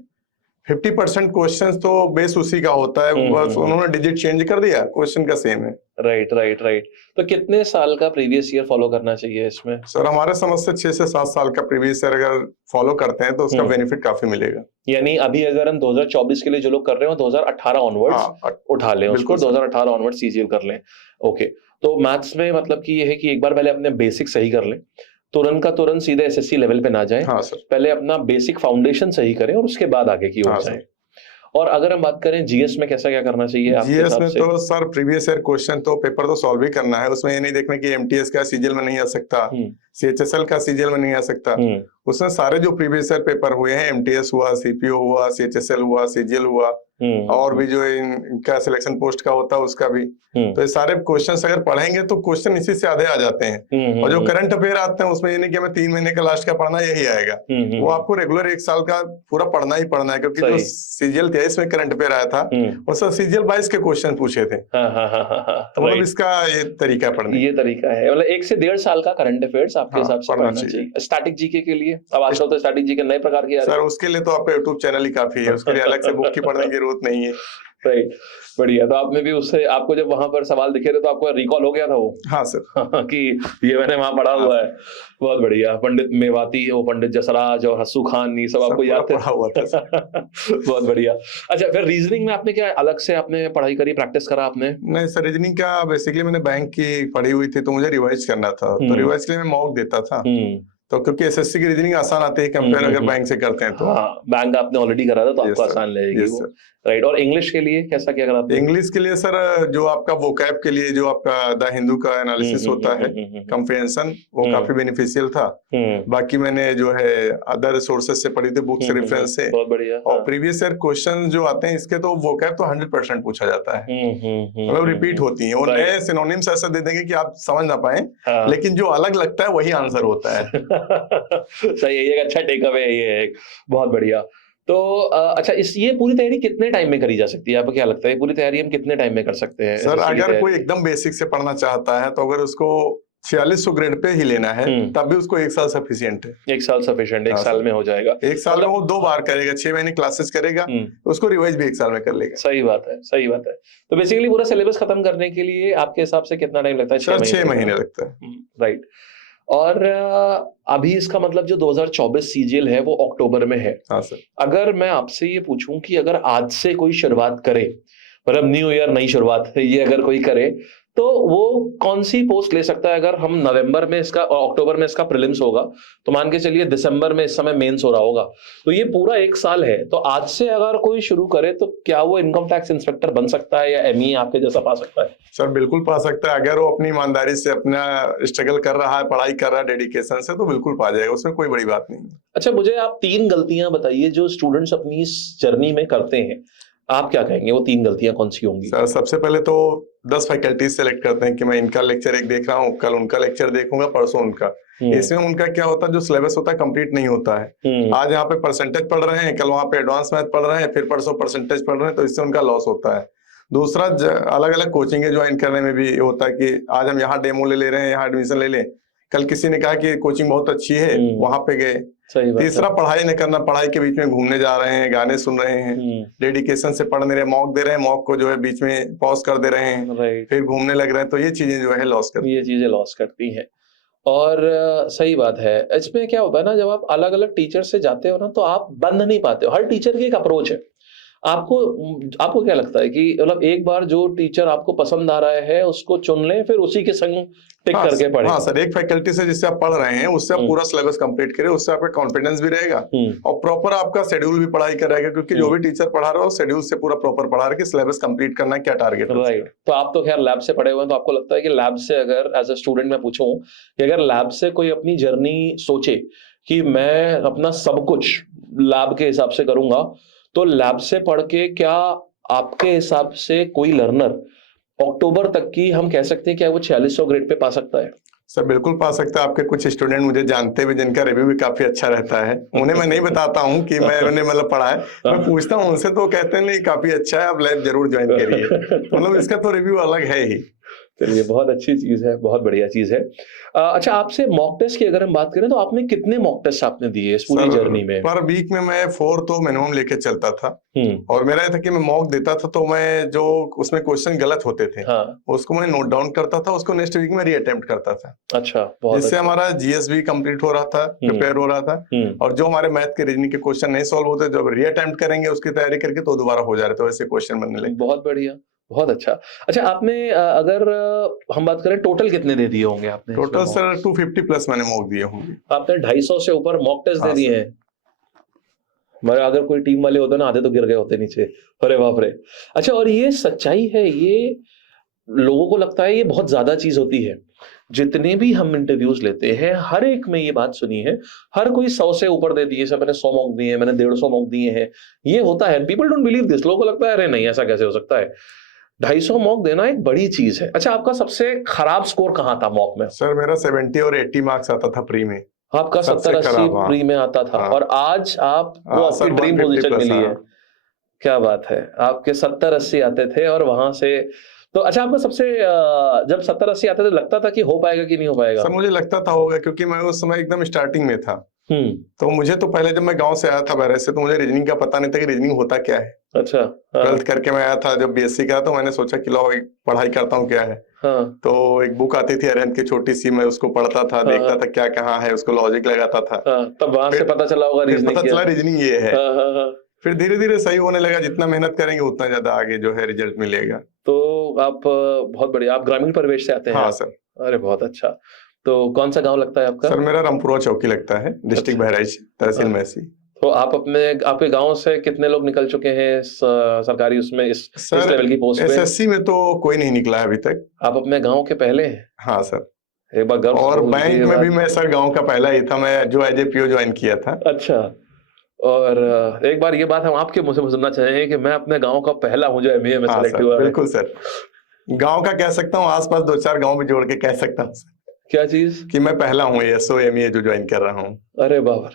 50% क्वेश्चंस तो बेस उसी का होता है। बस उन्होंने डिजिट चेंज कर दिया, क्वेश्चन का सेम है। Right right right. तो कितने साल का प्रीवियस ईयर फॉलो करना चाहिए इसमें? सर हमारे समझ से 6 से 7 साल का प्रीवियस ईयर अगर फॉलो करते हैं तो उसका बेनिफिट काफी मिलेगा। यानी अभी अगर हम 2024 के लिए जो लोग कर रहे हो, 2018 ऑनवर्ड्स उठा लें उसको, 2018 ऑनवर्ड्स सीजीएल कर लें। ओके, तो मैथ्स में मतलब कि ये है कि एक बार पहले अपने बेसिक सही कर लें, तुरंत का तुरंत सीधे एसएससी लेवल पे ना जाए। हाँ सर। पहले अपना बेसिक फाउंडेशन सही करें और उसके बाद आगे की ओर जाएं। और अगर हम बात करें जीएस में कैसा क्या करना चाहिए आपके हिसाब से? जीएस में तो सर प्रीवियस ईयर क्वेश्चन तो पेपर तो सॉल्व ही करना है। उसमें ये नहीं देखना कि एमटीएस का सीजीएल में नहीं आ सकता, सीएचएसएल का सीजीएल में नहीं आ सकता। उसमें सारे जो प्रीवियस ईयर पेपर हुए हैं, एमटीएस हुआ, सीपीओ हुआ, सीएचएसएल हुआ, सीजीएल हुआ, और भी जो इनका सिलेक्शन पोस्ट का होता है उसका भी, तो ये सारे क्वेश्चंस अगर पढ़ेंगे तो क्वेश्चन इसी से आधे आ जाते हैं। और जो करंट अफेयर आते हैं उसमें ये नहीं कि हमें 3 महीने का लास्ट का पढ़ना, यही आएगा। वो आपको रेगुलर 1 साल का पूरा पढ़ना ही पढ़ना है, क्योंकि जो सीजीएल 23 में करंट अफेयर आया था, उसमें सीजीएल 22 के क्वेश्चन पूछे थे। तो मतलब इसका ये तरीका पढ़ने, ये तरीका है, मतलब 1 से 1.5 साल का करंट अफेयर्स आपके हिसाब से पढ़ना चाहिए। स्टैटिक जीके के लिए अब आजकल तो स्टैटिक जीके नए प्रकार की आ रही है। सर उसके लिए तो आपका यूट्यूब चैनल ही काफी है, उसके लिए अलग से बुक की पढ़ने की जरूरत नहीं है। राइट, बढ़िया। तो आपने भी उससे, आपको जब वहां पर सवाल दिखे थे तो आपको रिकॉल हो गया था वो? हाँ सर। कि ये मैंने वहां पढ़ा हुआ है। बहुत बढ़िया। पंडित मेवाती, वो पंडित जसराज और हस्सू खान, ये सब आपको याद थे? हुआ था। बहुत बढ़िया। अच्छा, फिर रीजनिंग में आपने क्या अलग से आपने पढ़ाई करी, प्रैक्टिस करा आपने? नहीं सर, रीजनिंग का बेसिकली मैंने बैंक की पढ़ी हुई थी, तो मुझे रिवाइज करना था, तो रिवाइज के लिए मैं मॉक देता था। तो क्योंकि एसएससी की रीजनिंग आसान आती है कंपेयर अगर बैंक से करते हैं तो। हाँ, बैंक आपने ऑलरेडी करा था तो आपको आसान लगेगी वो। राइट। और इंग्लिश के लिए कैसा क्या करा आपने? इंग्लिश के लिए सर जो आपका वोकैब के लिए जो आपका द हिंदू का एनालिसिस होता है, कंप्रिहेंशन, वो काफी बेनिफिशियल था। बाकी मैंने जो है अदर सोर्सेज से पढ़ी थी, बुक्स रेफरेंस से। बहुत बढ़िया। और प्रीवियस ईयर क्वेश्चन जो आते हैं इसके, तो वोकैब तो 100% पूछा जाता है, मतलब रिपीट होती है। और नए सिनोनिम्स ऐसा दे देंगे कि आप समझ ना पाए, लेकिन जो अलग लगता है वही आंसर होता है। सही है, ये अच्छा टेक अवे है ये, बहुत बढ़िया। तो अच्छा, ये पूरी तैयारी कितने टाइम में करी जा सकती है? आपको क्या लगता है पूरी तैयारी हम कितने टाइम में कर सकते हैं? सर अगर कोई एकदम बेसिक से पढ़ना चाहता है तो अगर उसको 4600 ग्रेड पे ही लेना है, तब भी उसको 1 साल सफिशिएंट है। 1 साल सफिशिएंट, 1 साल में हो जाएगा। 1 साल में वो 2 बार करेगा, 6 महीने क्लासेस करेगा, उसको रिवाइज भी 1 साल में कर लेगा। सही बात है, सही बात है। तो बेसिकली पूरा सिलेबस खत्म करने के लिए आपके हिसाब से कितना टाइम लगता है? 6 महीने लगता है। राइट। और अभी इसका मतलब जो 2024 सीजीएल है वो अक्टूबर में है। हाँ सर। अगर मैं आपसे ये पूछूं कि अगर आज से कोई शुरुआत करे, मतलब न्यू ईयर नई शुरुआत ये अगर कोई करे, तो वो कौन सी पोस्ट ले सकता है? अगर हम नवंबर में इसका और अक्टूबर में इसका प्रीलिम्स होगा, तो मान के चलिए दिसंबर में इस समय मेंस हो रहा होगा, तो ये पूरा 1 साल है। तो आज से अगर कोई शुरू करे तो क्या वो इनकम टैक्स इंस्पेक्टर बन सकता है या एमई आपके जैसा पा सकता है? सर बिल्कुल पा सकता है, अगर वो अपनी ईमानदारी से अपना स्ट्रगल कर रहा है, पढ़ाई कर रहा है डेडिकेशन से, तो बिल्कुल पा जाएगा, उसमें कोई बड़ी बात नहीं है। अच्छा, मुझे आप 3 गलतियां बताइए जो स्टूडेंट्स अपनी इस जर्नी में करते हैं। आप क्या कहेंगे वो 3 गलतियां कौन सी होंगी? सर सबसे पहले तो 10 फैकल्टीज सेलेक्ट करते हैं कि मैं इनका लेक्चर एक देख रहा हूँ, कल उनका लेक्चर देखूंगा, परसों उनका। इसमें उनका क्या होता है, जो सिलेबस होता है कंप्लीट नहीं होता है। आज यहाँ पे परसेंटेज पढ़ रहे हैं, कल वहाँ पे एडवांस मैथ पढ़ रहे हैं, फिर परसों परसेंटेज पढ़ रहे हैं, तो इससे उनका लॉस होता है। दूसरा, अलग अलग कोचिंग ज्वाइन करने में भी होता है कि आज हम यहाँ डेमो ले रहे हैं, यहाँ एडमिशन ले लें, कल किसी ने कहा कि कोचिंग बहुत अच्छी है, वहां पे गए। तीसरा, पढ़ाई नहीं करना, पढ़ाई के बीच में घूमने जा रहे हैं, गाने सुन रहे हैं, डेडिकेशन से पढ़ नहीं रहे, मॉक दे रहे हैं, मॉक को जो है बीच में पॉज कर दे रहे हैं, फिर घूमने लग रहे हैं, तो ये चीजें जो है लॉस करती हैं। और सही बात है। इसमें क्या होता है ना, जब आप अलग अलग टीचर से जाते हो ना, तो आप बंध नहीं पाते हो। हर टीचर की एक अप्रोच है। आपको क्या लगता है कि मतलब एक बार जो टीचर आपको पसंद आ रहा है उसको चुन लें, फिर उसी के संग टिक करके पढ़ें? हाँ सर, एक फैकल्टी से जिससे आप पढ़ रहे हैं उससे आप पूरा सिलेबस कंप्लीट करें, उससे आपका कॉन्फिडेंस भी रहेगा और प्रॉपर आपका शेड्यूल भी पढ़ाई कराएगा, क्योंकि जो भी टीचर पढ़ा रहा हो शेड्यूल से पूरा प्रॉपर पढ़ा रहा है कि सिलेबस कंप्लीट करना क्या टारगेट है। राइट। तो आप तो खैर लैब से पढ़े हुए हैं, तो आपको लगता है कि लैब से अगर एज अ स्टूडेंट मैं पूछूं कि अगर लैब से कोई अपनी जर्नी सोचे कि मैं अपना सब कुछ लैब के हिसाब से करूंगा, तो लैब से पढ़ के क्या आपके हिसाब से कोई लर्नर अक्टूबर तक की हम कह सकते हैं क्या वो 4600 ग्रेड पे पा सकता है? सर बिल्कुल पा सकता है। आपके कुछ स्टूडेंट मुझे जानते हुए जिनका रिव्यू भी काफी अच्छा रहता है, उन्हें मैं नहीं बताता हूँ कि मैंने मतलब पढ़ा है, मैं पूछता हूँ उनसे, तो कहते हैं नहीं काफी अच्छा है, आप लैब जरूर ज्वाइन करिए। मतलब इसका तो रिव्यू अलग है ही। चलिए, बहुत अच्छी चीज है, बहुत बढ़िया चीज है। अच्छा, आपसे मॉक टेस्ट की अगर हम बात करें तो आपने कितने मॉक टेस्ट आपने दिए इस पूरी जर्नी में? पर वीक में मैं 4 तो मिनिमम लेके चलता था। और मेरा ये था कि मैं मॉक देता था तो मैं जो उसमें क्वेश्चन गलत होते थे उसको मैं नोट डाउन करता था, उसको नेक्स्ट वीक में रीअटेम्प्ट करता था। अच्छा, जिससे हमारा जीएस भी कंप्लीट हो रहा था, प्रिपेयर हो रहा था, और जो हमारे मैथ के रीजनिंग के क्वेश्चन नहीं सॉल्व होते, जब रीअटेम्प्ट करेंगे उसकी तैयारी करके तो दोबारा हो जा रहे थे, वैसे क्वेश्चन बनने लगे। बहुत बढ़िया, बहुत अच्छा। अच्छा, आपने अगर हम बात करें टोटल कितने दे दिए होंगे आपने? टोटल सर 250 प्लस मैंने मॉक दिए होंगे। आपने 250 से ऊपर मॉक टेस्ट दे दिए हैं। मगर अगर कोई टीम वाले होते ना, आधे तो गिर गए होते नीचे। अरे बाप रे। अच्छा, और ये सच्चाई है, ये लोगों को लगता है ये बहुत ज्यादा चीज होती है। जितने भी हम इंटरव्यूज लेते हैं हर एक में ये बात सुनी है, हर कोई 100 से ऊपर दे दिए, मैंने 100 मॉक दिए हैं, मैंने 150 मॉक दिए हैं, ये होता है। People don't believe this. लोगों को लगता है अरे नहीं, ऐसा कैसे हो सकता है। 250 मॉक देना एक बड़ी चीज है। अच्छा, आपका सबसे खराब स्कोर कहाँ था मॉक में? सर मेरा 70 और 80 मार्क्स आता था प्री में। आपका 70-80 प्री में आता था। और आज आपको आपकी ड्रीम पोजीशन मिली है। क्या बात है, आपके 70-80 आते थे और वहां से तो अच्छा, आपका सबसे जब 70-80 आते थे लगता था कि हो पाएगा कि नहीं हो पाएगा? सर मुझे लगता था होगा, क्योंकि मैं उस समय एकदम स्टार्टिंग में था। तो मुझे तो पहले जब मैं गांव से आया था बैरज से, तो मुझे रीजनिंग का पता नहीं था कि रीजनिंग होता क्या है। अच्छा। 12th करके मैं आया था, जब बीएससी का, तो मैंने सोचा कि लो पढ़ाई करता हूँ क्या है। तो एक बुक आती थी अरिहंत की छोटी सी, मैं उसको पढ़ता था, देखता था क्या कहाँ है, उसको लॉजिक लगाता था। तब वहां से पता चला होगा रीजनिंग, पता चला रीजनिंग ये है। फिर धीरे धीरे सही होने लगा, जितना मेहनत करेंगे उतना ज्यादा आगे जो है रिजल्ट मिलेगा। तो आप बहुत बढ़िया, आप ग्रामीण परिवेश से आते हैं? हाँ सर। अरे बहुत अच्छा। तो कौन सा गांव लगता है आपका? सर मेरा रामपुरा चौकी लगता है, डिस्ट्रिक्ट बहराइच, तहसील महसी। तो आप आपके गांव से कितने लोग निकल चुके हैं सरकारी उसमें इस लेवल की पोस्ट पे? एसएससी में तो कोई नहीं निकला है अभी तक। आप अपने गांव के पहले हैं? हाँ सर। एक बार गर्व। और बैंक में भी मैं सर गांव का पहला ही था, मैं जो एज ए पीओ ज्वाइन किया था। अच्छा। और एक बार ये बात हम आपके मुंह से सुनना चाहेंगे कि मैं अपने गांव का पहला हूँ जो एमबीए में सेलेक्ट हुआ है। बिल्कुल सर, गांव का कह सकता हूँ, आसपास 2-4 गांव भी जोड़ के कह सकता हूँ। क्या चीज? कि मैं पहला हूँ एसओएमए जो ज्वाइन कर रहा हूँ। अरे बाबा,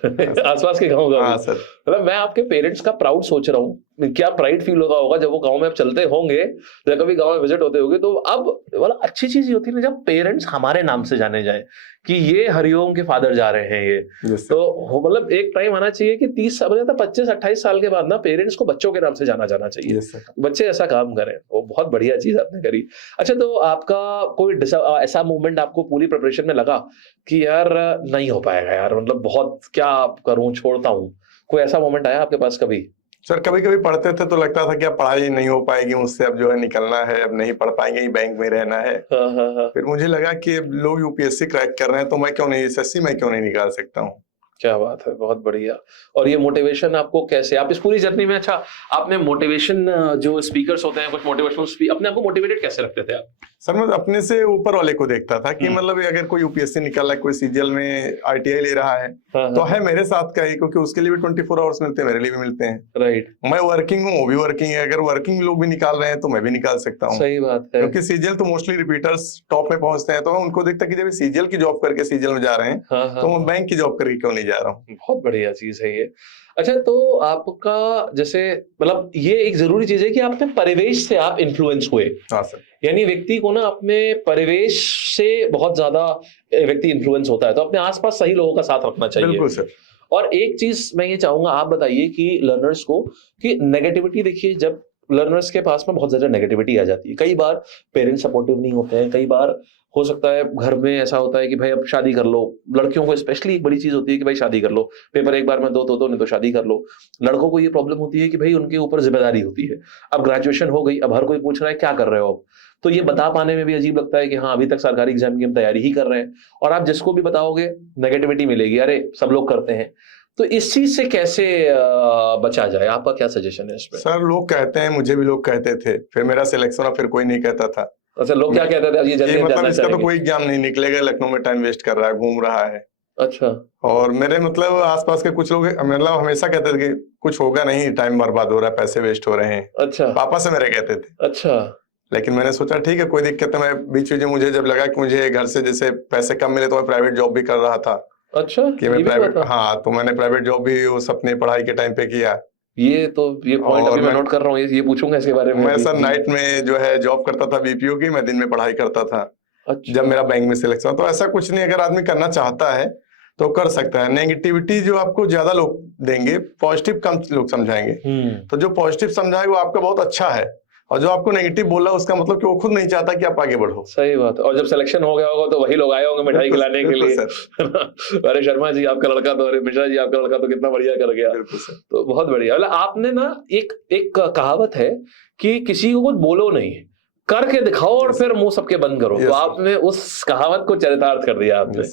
आसपास के गांव का। हाँ सर। मतलब मैं आपके पेरेंट्स का प्राउड सोच रहा हूँ। क्या प्राइड फील होता होगा जब वो गांव में आप चलते होंगे या कभी गांव में विजिट होते होंगे। तो अब वाला अच्छी चीज ये होती है ना जब पेरेंट्स हमारे नाम से जाने जाए कि ये हरिओम के फादर जा रहे हैं ये। तो मतलब एक टाइम आना चाहिए कि 25-28 साल के बाद ना पेरेंट्स को बच्चों के नाम से जाना जाना चाहिए। बच्चे ऐसा काम करें, वो बहुत बढ़िया चीज आपने करी। अच्छा, तो आपका कोई ऐसा मूवमेंट आपको पूरी प्रिपरेशन में लगा कि यार नहीं हो पाएगा यार, मतलब बहुत क्या करूं, छोड़ता हूं, कोई ऐसा मोमेंट आया आपके पास कभी? सर कभी कभी पढ़ते थे तो लगता था कि अब पढ़ाई नहीं हो पाएगी मुझसे, अब जो है निकलना है, अब नहीं पढ़ पाएंगे, बैंक में रहना है। फिर मुझे लगा कि अब लोग यूपीएससी क्रैक कर रहे हैं तो मैं क्यों नहीं, एसएससी मैं क्यों नहीं निकाल सकता हूँ। क्या बात है, बहुत बढ़िया। और ये मोटिवेशन आपको कैसे, आप इस पूरी जर्नी में, अच्छा आपने मोटिवेशन, जो स्पीकर्स होते हैं कुछ मोटिवेशनल, अपने आप को मोटिवेटेड कैसे रखते थे आप? सर मैं अपने से ऊपर वाले को देखता था कि मतलब अगर कोई यूपीएससी निकाल रहा है, कोई सीजीएल में आईटीआई ले रहा है तो है मेरे साथ का ही, क्योंकि उसके लिए भी 24 आवर्स मिलते हैं, मेरे लिए भी मिलते हैं। राइट, मैं वर्किंग हूँ, वो भी वर्किंग है, अगर वर्किंग लोग भी निकाल रहे हैं तो मैं भी निकाल सकता हूँ। सही बात है, क्योंकि सीजीएल तो मोस्टली रिपीटर्स टॉप में पहुंचते हैं, तो मैं उनको देखता कि जब सीजीएल की जॉब करके सीजीएल में जा रहे हैं तो मैं बैंक की जॉब करके क्यों नहीं जा रहा हूँ। बहुत बढ़िया चीज है ये। अच्छा, तो आपका जैसे मतलब ये एक जरूरी चीज है कि आपने परिवेश से आप इन्फ्लुएंस हुए। हाँ सर, यानी व्यक्ति को ना अपने परिवेश से बहुत ज्यादा व्यक्ति इन्फ्लुएंस होता है, तो अपने आसपास सही लोगों का साथ रखना चाहिए। बिल्कुल सर। और एक चीज मैं ये चाहूंगा, आप बताइए कि लर्नर्स को कि नेगेटिविटी, देखिए जब लर्नर्स के पास में बहुत ज्यादा नेगेटिविटी आ जाती है, कई बार पेरेंट्स सपोर्टिव नहीं होते हैं, कई बार हो सकता है घर में ऐसा होता है कि भाई अब शादी कर लो, लड़कियों को स्पेशली एक बड़ी चीज होती है कि भाई शादी कर लो, पेपर एक बार में दो नहीं तो शादी कर लो। लड़कों को ये प्रॉब्लम होती है कि भाई उनके ऊपर जिम्मेदारी होती है, अब ग्रेजुएशन हो गई, अब हर कोई पूछ रहा है क्या कर रहे हो अब, तो ये बता पाने में भी अजीब लगता है कि हाँ अभी तक सरकारी एग्जाम की हम तैयारी ही कर रहे हैं, और आप जिसको भी बताओगे नेगेटिविटी मिलेगी, अरे सब लोग करते हैं। तो इस चीज से कैसे बचा जाए, आपका क्या सजेशन है इसमें? सर लोग कहते हैं, मुझे भी लोग कहते थे, फिर मेरा सिलेक्शन हुआ, फिर कोई नहीं कहता था। अच्छा, लोग क्या कहते थे? ये मतलब इसका तो कोई एग्जाम नहीं निकलेगा, लखनऊ में टाइम वेस्ट कर रहा है, घूम रहा है। अच्छा। और मेरे मतलब आसपास के कुछ लोग मतलब हमेशा कहते थे कि कुछ होगा नहीं, टाइम बर्बाद हो रहा है, पैसे वेस्ट हो रहे हैं। अच्छा। पापा से मेरे कहते थे। अच्छा। लेकिन मैंने सोचा ठीक है कोई दिक्कत है, मैं बीच में मुझे जब लगा कि मुझे घर से जैसे पैसे कम मिले तो मैं प्राइवेट जॉब भी कर रहा था। अच्छा, कि मैं प्राइवेट, हाँ तो मैंने प्राइवेट जॉब भी उस अपनी पढ़ाई के टाइम पे किया। ये पॉइंट अभी मैं नोट कर रहा हूँ, ये पूछूंगा इसके बारे में। मैं सर नाइट में जो है जॉब करता था बीपीओ की, मैं दिन में पढ़ाई करता था। अच्छा। जब मेरा बैंक में सिलेक्शन, तो ऐसा कुछ नहीं, अगर आदमी करना चाहता है तो कर सकता है। नेगेटिविटी जो आपको ज्यादा लोग देंगे, पॉजिटिव कम लोग समझाएंगे। तो जो पॉजिटिव समझाए वो आपका बहुत अच्छा है, और जो आपको नेगेटिव बोला उसका मतलब कि वो खुद नहीं चाहता कि आप आगे बढ़ो। सही बात है। और जब सिलेक्शन हो गया होगा तो वही लोग आए होंगे मिठाई खिलाने के लिए। अरे शर्मा जी आपका लड़का तो, अरे मिश्रा जी आपका लड़का तो कितना बढ़िया कर गया। तो बहुत बढ़िया। मतलब आपने ना एक कहावत है कि किसी को कुछ बोलो नहीं, करके दिखाओ और फिर मुंह सबके बंद करो। तो आपने उस कहावत को चरितार्थ कर दिया आपने।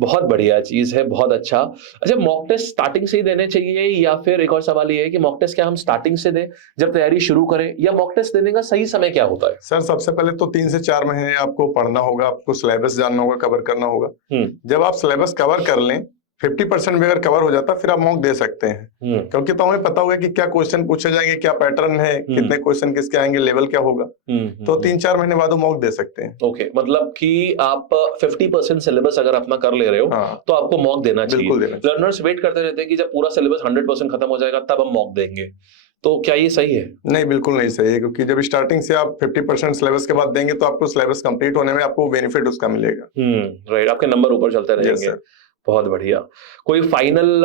बहुत बढ़िया चीज है, बहुत अच्छा। अच्छा, मॉक टेस्ट स्टार्टिंग से ही देने चाहिए, या फिर एक और सवाल ये है कि मॉक टेस्ट क्या हम स्टार्टिंग से दें जब तैयारी शुरू करें, या मॉक टेस्ट देने का सही समय क्या होता है? सर सबसे पहले तो 3 से 4 महीने आपको पढ़ना होगा, आपको सिलेबस जानना होगा, कवर करना होगा। जब आप सिलेबस कवर कर लें, 50% भी अगर कवर हो जाता फिर आप मॉक दे सकते हैं। क्योंकि तो हमें पता होगा कि क्या क्वेश्चन पूछे जाएंगे, क्या पैटर्न है, कितने क्वेश्चन किसके आएंगे, लेवल क्या होगा। तो 3-4 महीने बाद मॉक दे सकते हैं। ओके, मतलब कि आप 50% सिलेबस अगर अपना कर ले रहे हो तो आपको मॉक देना चाहिए। लर्नर्स वेट करते रहते हैं कि जब पूरा सिलेबस 100% खत्म हो जाएगा तब हम मॉक देंगे, तो क्या ये सही है? नहीं, बिल्कुल नहीं सही है, क्योंकि जब स्टार्टिंग से आप 50% सिलेबस के बाद देंगे तो आपको सिलेबस कंप्लीट होने में आपको बेनिफिट उसका मिलेगा। राइट, आपके नंबर ऊपर चलते रहेंगे। बहुत बढ़िया। कोई फाइनल,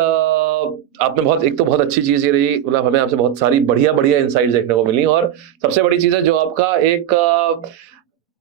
आपने एक तो बहुत अच्छी चीज ये रही, मतलब हमें आपसे बहुत सारी बढ़िया इनसाइट्स देखने को मिली, और सबसे बड़ी चीज है जो आपका एक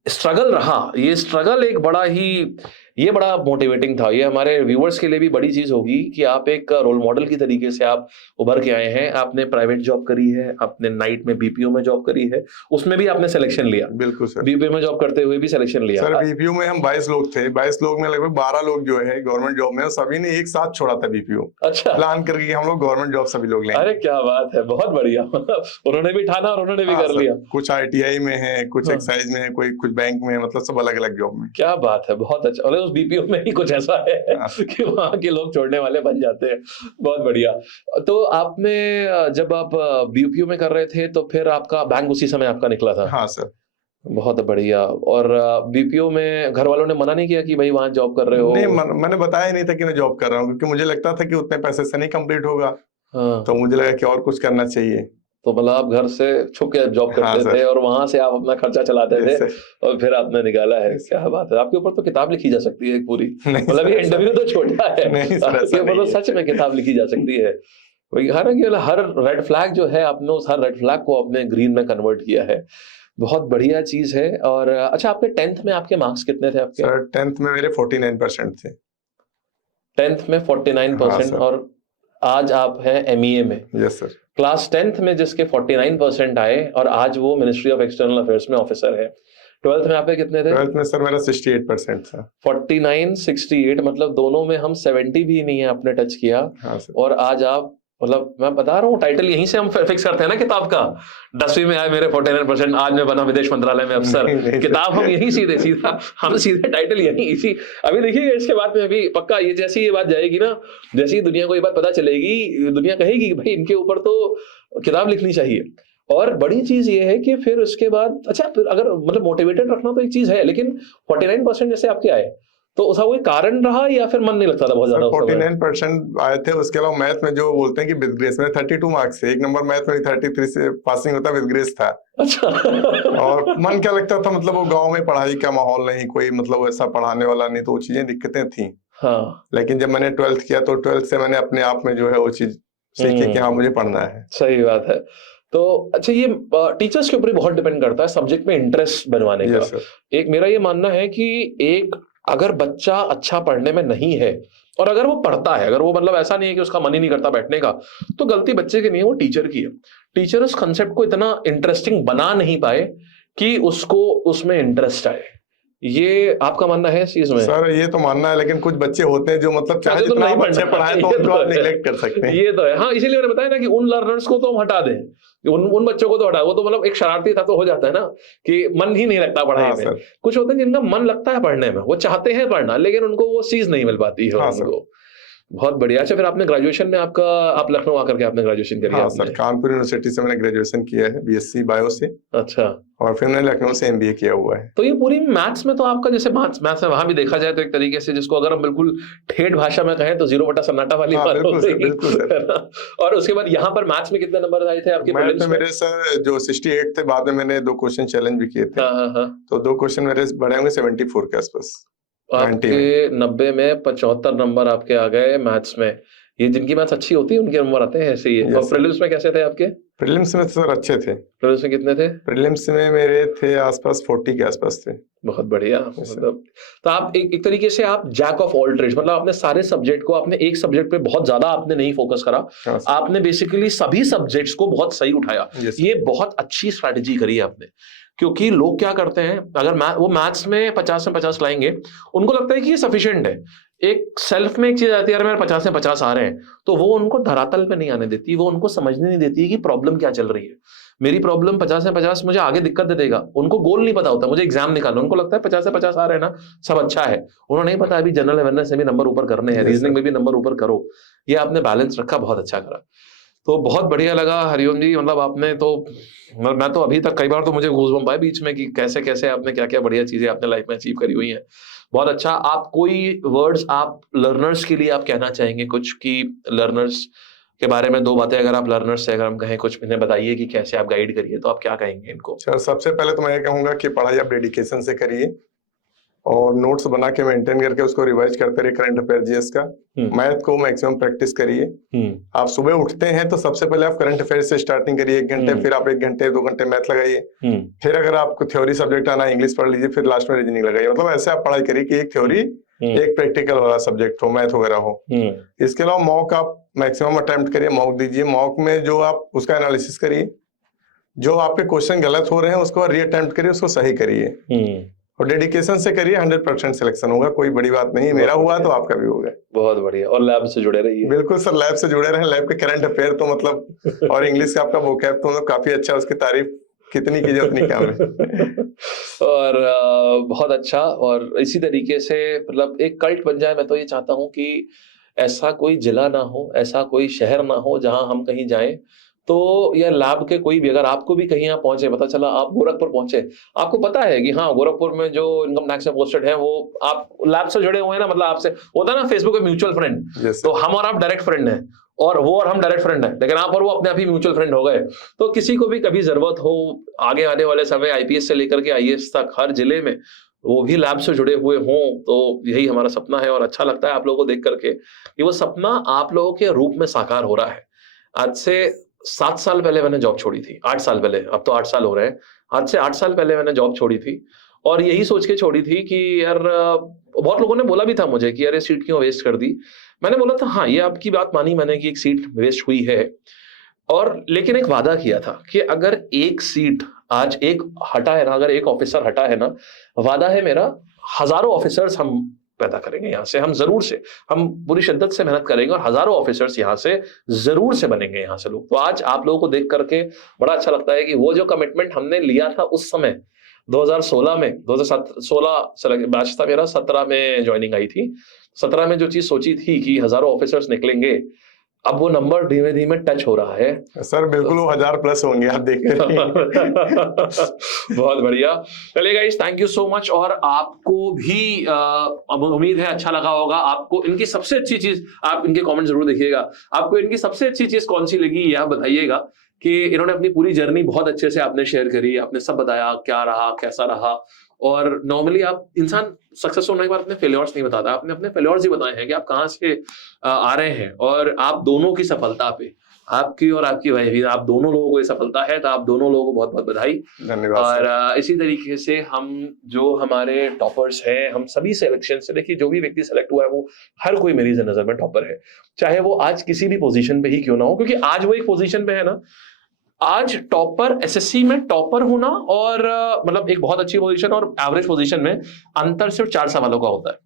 स्ट्रगल रहा, ये स्ट्रगल एक बड़ा मोटिवेटिंग था। ये हमारे व्यूअर्स के लिए भी बड़ी चीज होगी कि आप एक रोल मॉडल की तरीके से आप उभर के आए हैं। आपने प्राइवेट जॉब करी है, आपने नाइट में बीपीओ में जॉब करी है, उसमें भी आपने सिलेक्शन लिया। बिल्कुल सर, बीपीओ में जॉब करते हुए भी सिलेक्शन लिया। सर बीपीओ में हम 22 लोग थे, 22 लोग में लगभग 12 लोग जो है गवर्नमेंट जॉब में, सभी ने एक साथ छोड़ा था बीपीओ। अच्छा, प्लान करके हम लोग गवर्नमेंट जॉब सभी लोग लेंगे। अरे क्या बात है, बहुत बढ़िया। उन्होंने भी ठाना और उन्होंने भी कर लिया। कुछ आईटीआई में है, कुछ एक्साइज में है, कुछ बैंक में, मतलब सब अलग अलग जॉब में। क्या बात है, बहुत अच्छा। और उस बीपीओ में ही कुछ ऐसा है कि वहां के लोग छोड़ने वाले बन जाते हैं। बहुत बढ़िया। तो आपने जब आप बीपीओ में कर रहे थे तो फिर आपका बैंक उसी समय आपका निकला था? हाँ सर। बहुत बढ़िया। और बीपीओ में घर वालों ने मना नहीं किया कि भाई वहां जॉब कर रहे हो? नहीं, मैंने बताया नहीं था कि मैं जॉब कर रहा हूँ, क्योंकि मुझे लगता था कि उतने पैसे से नहीं कंप्लीट होगा। तो मुझे लगा कि और कुछ करना चाहिए। तो मतलब आप घर से छुप के जॉब करते थे और वहां से आप अपना खर्चा चलाते थे और फिर आपने निकाला है। क्या बात है, आपके ऊपर तो किताब लिखी जा सकती है एक पूरी। मतलब ये इंटरव्यू तो छोटा है, आपके ऊपर तो सच में किताब लिखी जा सकती है। वही हालांकि हर रेड फ्लैग जो है आपने उस हर रेड फ्लैग को अपने ग्रीन में कन्वर्ट किया है, बहुत बढ़िया चीज है। और अच्छा, आपके 10th में आपके मार्क्स कितने थे आपके? सर 10th में मेरे 49% थे। 10th में 49%। और आज आप हैं MEA में? Yes sir. क्लास 10th में जिसके 49% आए और आज वो मिनिस्ट्री ऑफ एक्सटर्नल अफेयर्स में ऑफिसर है। 12th में आपके कितने थे? 12th में सर मेरा 68% था। 49 68, मतलब दोनों में हम 70 भी नहीं है आपने टच किया। हाँ सर। और आज आप, मतलब मैं बता रहा हूँ, टाइटल यहीं से हम फिक्स करते हैं ना किताब का। 10वीं में आए मेरे 49%, आज मैं बना विदेश मंत्रालय में अफसर। किताब हम यहीं सीधा हम सीधे टाइटल यहीं इसी। अभी देखिए इसके बाद में अभी पक्का ये जैसी ये बात जाएगी ना, जैसी दुनिया को ये बात पता चलेगी, दुनिया कहेगी कि भाई इनके ऊपर तो किताब लिखनी चाहिए। और बड़ी चीज ये है कि फिर उसके बाद अच्छा, फिर अगर मतलब मोटिवेटेड रखना तो एक चीज है, लेकिन 49% जैसे आपके आए तो उसका कोई कारण रहा या फिर मन नहीं लगता था बहुत ज्यादा? 49% आए थे। उसके अलावा मैथ में जो बोलते हैं कि विद ग्रेस में 32 मार्क्स से 1 नंबर मैथ में 33 से पासिंग होता, विद ग्रेस था। अच्छा। और मन क्या लगता था, मतलब वो गांव में पढ़ाई का माहौल नहीं, कोई मतलब ऐसा पढ़ाने वाला नहीं, तो वो चीजें दिक्कतें थी। हाँ। लेकिन जब मैंने 12th किया तो 12th से मैंने अपने आप में जो है वो चीज सीखी कि हाँ मुझे पढ़ना है। सही बात है। तो अच्छा, ये टीचर्स के ऊपर बहुत डिपेंड करता है सब्जेक्ट में इंटरेस्ट बनवाने का। एक मेरा ये मानना है कि एक अगर बच्चा अच्छा पढ़ने में नहीं है और अगर वो पढ़ता है, अगर वो मतलब ऐसा नहीं है कि उसका मन ही नहीं करता बैठने का, तो गलती बच्चे की नहीं है, वो टीचर की है। टीचर उस कंसेप्ट को इतना इंटरेस्टिंग बना नहीं पाए कि उसको उसमें इंटरेस्ट आए। ये आपका मानना है इस चीज में? सर ये तो मानना है, लेकिन कुछ बच्चे होते हैं जो मतलब चाहे जितना आप अच्छे पढ़ाएं तो उनको आप नेग्लेक्ट कर सकते हैं। ये तो है। हाँ, इसीलिए मैंने बताया ना कि उन लर्नर्स को तो हम हटा दें, उन बच्चों को तो हटा। वो तो मतलब एक शरारती था तो हो जाता है ना कि मन ही नहीं लगता पढ़ाई में। कुछ होते हैं जिनका मन लगता है पढ़ने में, वो चाहते हैं पढ़ना, लेकिन उनको वो चीज नहीं मिल पाती है उनको। बहुत बढ़िया। अच्छा, फिर आपने ग्रेजुएशन में आप लखनऊ आकर के आपने ग्रेजुएशन करी? हाँ सर, कानपुर यूनिवर्सिटी से मैंने ग्रेजुएशन किया है, BSc बायो से। अच्छा। और फिर मैंने लखनऊ से MBA किया हुआ है। तो ये पूरी मैथ्स में तो आपका, जैसे मैथ्स में वहां भी देखा जाए तो एक तरीके से, जिसको अगर हम बिल्कुल ठेठ भाषा में कहें तो 0 बटा सन्नाटा वाली बात होती है। बिल्कुल सर। और उसके बाद यहाँ पर मैथ्स में कितने नंबर आए थे आपके? मैथ में मेरे सर जो 68 थे, बाद में मैंने 2 क्वेश्चन चैलेंज भी किए थे। तो 2 क्वेश्चन मेरे बढ़े होंगे 74 के आसपास। आपके 90 में 75 नंबर आपके आ गए मैथ्स में। ये जिनकी मैथ्स अच्छी होती है उनके नंबर आते हैं ऐसे ही। और प्रीलिम्स में कैसे थे आपके? प्रीलिम्स में सर अच्छे थे। प्रीलिम्स में कितने थे? प्रीलिम्स में मेरे थे आसपास 40 के आसपास थे। बहुत बढ़िया। मतलब तो आप एक तरीके से आप जैक ऑफ ऑल ट्रेड्स, मतलब आपने सारे सब्जेक्ट को, आपने एक सब्जेक्ट पे बहुत ज्यादा आपने नहीं फोकस करा, आपने बेसिकली सभी सब्जेक्ट्स को बहुत सही उठाया। ये बहुत अच्छी स्ट्रैटेजी करी आपने। क्योंकि लोग क्या करते हैं, अगर वो मैथ्स में 50 में 50 लाएंगे, उनको लगता है कि ये सफिशिएंट है। एक सेल्फ में एक चीज आती है, अगर मेरे 50 में 50 आ रहे हैं, तो वो उनको धरातल पे नहीं आने देती, वो उनको समझने नहीं देती कि प्रॉब्लम क्या चल रही है। मेरी प्रॉब्लम 50 में 50 मुझे आगे दिक्कत दे देगा। उनको गोल नहीं पता होता, मुझे एग्जाम निकालना, उनको लगता है 50 से 50 आ रहे हैं ना, सब अच्छा है। उन्होंने नहीं पता अभी जनरल अवेयरनेस से भी नंबर ऊपर करने हैं, रीजनिंग में भी नंबर ऊपर करो। ये आपने बैलेंस रखा, बहुत अच्छा करा। तो बहुत बढ़िया लगा हरिओम जी। मतलब आपने तो, मैं तो अभी तक कई बार तो मुझे गूज़बम्प आए बीच में कि कैसे कैसे आपने क्या क्या बढ़िया चीजें आपने लाइफ में अचीव करी हुई हैं। बहुत अच्छा। आप कोई वर्ड्स आप लर्नर्स के लिए आप कहना चाहेंगे कुछ, कि लर्नर्स के बारे में 2 बातें अगर आप लर्नर्स से अगर हम कहें कुछ, इन्हें बताइए कि कैसे आप गाइड करिए, तो आप क्या कहेंगे इनको? सर सबसे पहले तो मैं ये कहूंगा कि पढ़ाई आप डेडिकेशन से करिए और नोट्स बना के मेंटेन करके उसको रिवाइज करते रहिए। करंट अफेयर जीएस का मैथ को मैक्सिमम प्रैक्टिस करिए। आप सुबह उठते हैं तो सबसे पहले आप करंट अफेयर से स्टार्टिंग करिए 1 घंटे, फिर आप 1 घंटे 2 घंटे मैथ लगाइए, फिर अगर आपको थ्योरी सब्जेक्ट आना इंग्लिश पढ़ लीजिए, फिर लास्ट में रीजनिंग लगाइए। मतलब ऐसे आप पढ़ाई करिए कि एक थ्योरी एक प्रैक्टिकल वाला सब्जेक्ट हो, मैथ वगैरह हो। इसके अलावा मॉक आप मैक्सिमम अटेम्प्ट करिए, मॉक दीजिए। मॉक में जो आप उसका एनालिसिस करिए, जो आपके क्वेश्चन गलत हो रहे हैं उसको रीअटेम्प्ट करिए, उसको सही करिए और डेडिकेशन से करिए। 100% सिलेक्शन होगा, कोई बड़ी बात नहीं। मेरा हुआ तो आपका भी होगा। बहुत बढ़िया। और लैब से जुड़े रहिए। बिल्कुल सर, लैब से जुड़े रहें। लैब के करंट अफेयर तो मतलब और इंग्लिश का आपका वोकैब तो मतलब काफी अच्छा, उसकी तारीफ कितनी कीजिए उतनी कम है। और बहुत अच्छा। और इसी तरीके से मतलब एक कल्ट बन जाए। मैं तो ये चाहता हूँ कि ऐसा कोई जिला ना हो, ऐसा कोई शहर ना हो जहां हम कहीं जाएं तो या लैब के कोई भी, अगर आपको भी कहीं यहाँ पहुंचे, पता चला आप गोरखपुर पहुंचे, आपको पता है कि हाँ गोरखपुर में जो इनकम टैक्स में पोस्टेड है वो आप लैब से जुड़े हुए हैं ना, मतलब आपसे होता है ना फेसबुक पे म्यूचुअल फ्रेंड, तो हम और आप डायरेक्ट फ्रेंड हैं। और वो और हम डायरेक्ट फ्रेंड है, लेकिन यहाँ पर वो अपने आप ही म्यूचुअल फ्रेंड हो गए। तो किसी को भी कभी जरूरत हो आगे आने वाले समय आईपीएस से लेकर के आईएएस तक हर जिले में वो भी लैब से जुड़े हुए हों, तो यही हमारा सपना है और अच्छा लगता है आप लोगों को देख करके कि वो सपना आप लोगों के रूप में साकार हो रहा है। आज से 7 साल पहले मैंने जॉब छोड़ी थी, 8 साल पहले, अब तो 8 साल हो रहे हैं। आज से 8 साल पहले मैंने जॉब छोड़ी थी और यही सोच के छोड़ी थी कि यार बहुत लोगों ने बोला भी था मुझे कि यार ये सीट क्यों वेस्ट कर दी। मैंने बोला था हाँ, ये आपकी बात मानी मैंने कि एक सीट वेस्ट हुई है, और लेकिन एक वादा किया था कि अगर एक सीट आज एक हटा है ना, अगर एक ऑफिसर हटा है ना, वादा है मेरा हजारों ऑफिसर्स हम पैदा करेंगे यहाँ से, हम जरूर से, हम पूरी शिद्दत से मेहनत करेंगे और हजारों ऑफिसर्स यहाँ से जरूर से बनेंगे यहाँ से लोग। तो आज आप लोगों को देख करके बड़ा अच्छा लगता है कि वो जो कमिटमेंट हमने लिया था उस समय 2016 में, 2016 बैच था मेरा, 17 में ज्वाइनिंग आई थी, 17 में जो चीज सोची थी कि हजारों ऑफिसर्स निकलेंगे, अब वो नंबर धीमे धीमे टच हो रहा है सर। बिल्कुल वो 1000+ होंगे, आप देख रहे हैं। बहुत बढ़िया। चलिए guys, thank you so much. और आपको भी उम्मीद है अच्छा लगा होगा। आपको इनकी सबसे अच्छी चीज, आप इनके कमेंट जरूर देखिएगा, आपको इनकी सबसे अच्छी चीज कौन सी लगी यह बताइएगा। कि इन्होंने अपनी पूरी जर्नी बहुत अच्छे से आपने शेयर करी, आपने सब बताया क्या रहा कैसा रहा। और नॉर्मली आप इंसान सक्सेस होने के बाद अपने फेलियर्स नहीं बताता, आपने अपने फेलियर्स ही बताए हैं कि आप कहाँ से आ रहे हैं। और आप दोनों की सफलता पे, आपकी और आपकी वाइफ, आप दोनों लोगों को ये सफलता है, तो आप दोनों लोगों को बहुत बहुत बधाई। धन्यवाद। और इसी तरीके से हम जो हमारे टॉपर्स हैं, हम सभी सिलेक्शन से, देखिए जो भी व्यक्ति सेलेक्ट हुआ है वो हर कोई मेरी नजर में टॉपर है, चाहे वो आज किसी भी पोजीशन पे ही क्यों ना हो। क्योंकि आज वो एक पोजीशन पे है ना, आज टॉपर एसएससी में टॉपर होना और मतलब एक बहुत अच्छी पोजीशन और एवरेज पोजीशन में अंतर सिर्फ 4 सवालों का होता है।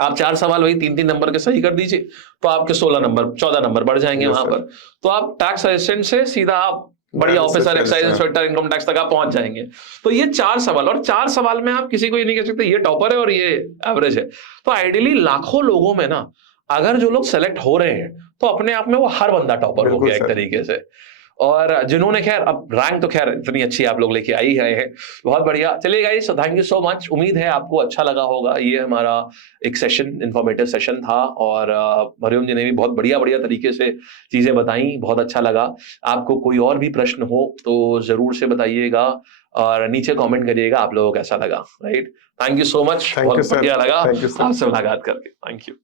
आप 4 सवाल वही 3-3 नंबर के सही कर दीजिए तो आपके 16 नंबर 14 नंबर बढ़ जाएंगे वहां पर। तो आप टैक्स असिस्टेंट से सीधा आप बढ़िया officer, excise inspector, income tax तक आप पहुंच जाएंगे। तो ये 4 सवाल, और 4 सवाल में आप किसी को ये नहीं कह सकते ये टॉपर है और ये एवरेज है। तो आइडियली लाखों लोगों में ना अगर जो लोग सेलेक्ट हो रहे हैं तो अपने आप में वो हर बंदा टॉपर हो गया एक तरीके से। और जिन्होंने खैर अब रैंक तो खैर इतनी अच्छी आप लोग लेके आई है, बहुत बढ़िया। चलिए guys, so thank you so much. उम्मीद है आपको अच्छा लगा होगा। ये हमारा एक सेशन, इंफॉर्मेटिव सेशन था और मरियम जी ने भी बहुत बढ़िया बढ़िया तरीके से चीजें बताई, बहुत अच्छा लगा। आपको कोई और भी प्रश्न हो तो जरूर से बताइएगा और नीचे कमेंट करिएगा आप लोगों को कैसा लगा। Right, thank you so much, बहुत बढ़िया लगा आपसे मुलाकात करके। Thank you.